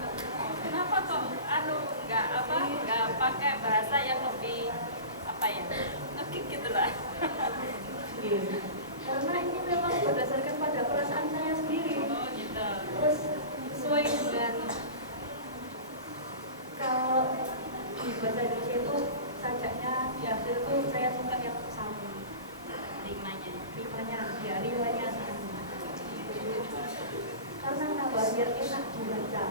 Kenapa kok nggak pakai bahasa yang lebih apa ya ngekik gitu lah? Karena ini memang berdasarkan pada perasaan saya sendiri. Oh gitu. Terus sesuai dengan kalau di bahasa Indonesia itu sajaknya di akhir itu saya suka yang sama. Rimanya, ya riwayatnya sama. Karena apa? Biar enak dibaca.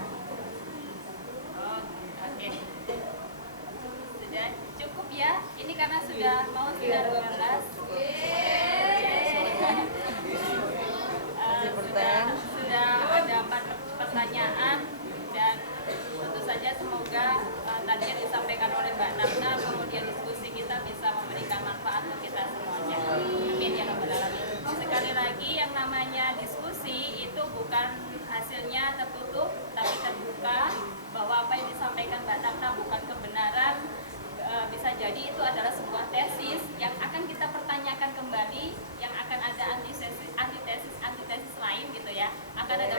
Oh, oke. Sudah cukup ya. Ini karena sudah namanya diskusi itu bukan hasilnya tertutup tapi terbuka, bahwa apa yang disampaikan Mbak Tatna bukan kebenaran. Bisa jadi itu adalah sebuah tesis yang akan kita pertanyakan kembali, yang akan ada antitesis lain gitu ya, akan ada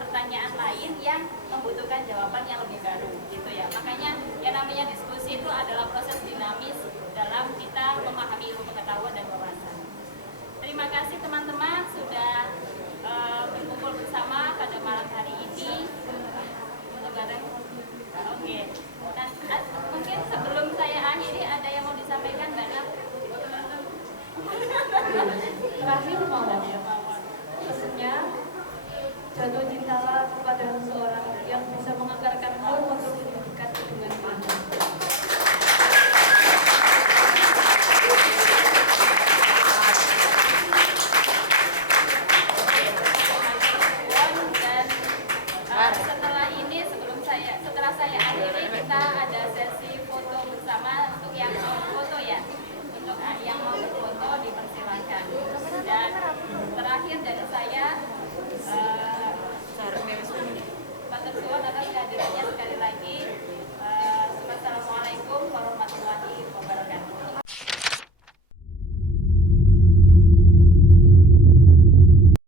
pertanyaan lain yang membutuhkan jawaban yang lebih baru gitu ya. Makanya yang namanya diskusi itu adalah proses dinamis dalam kita memahami ilmu pengetahuan dan wawasan. Terima kasih teman-teman sudah berkumpul bersama pada malam hari ini. Oke. Dan mungkin sebelum saya akhiri ada yang mau disampaikan Mbak Nat? Terakhir mau pesannya, jatuh cintalah kepada seseorang yang bisa mengantarkanmu untuk lebih dekat dengan Tuhan.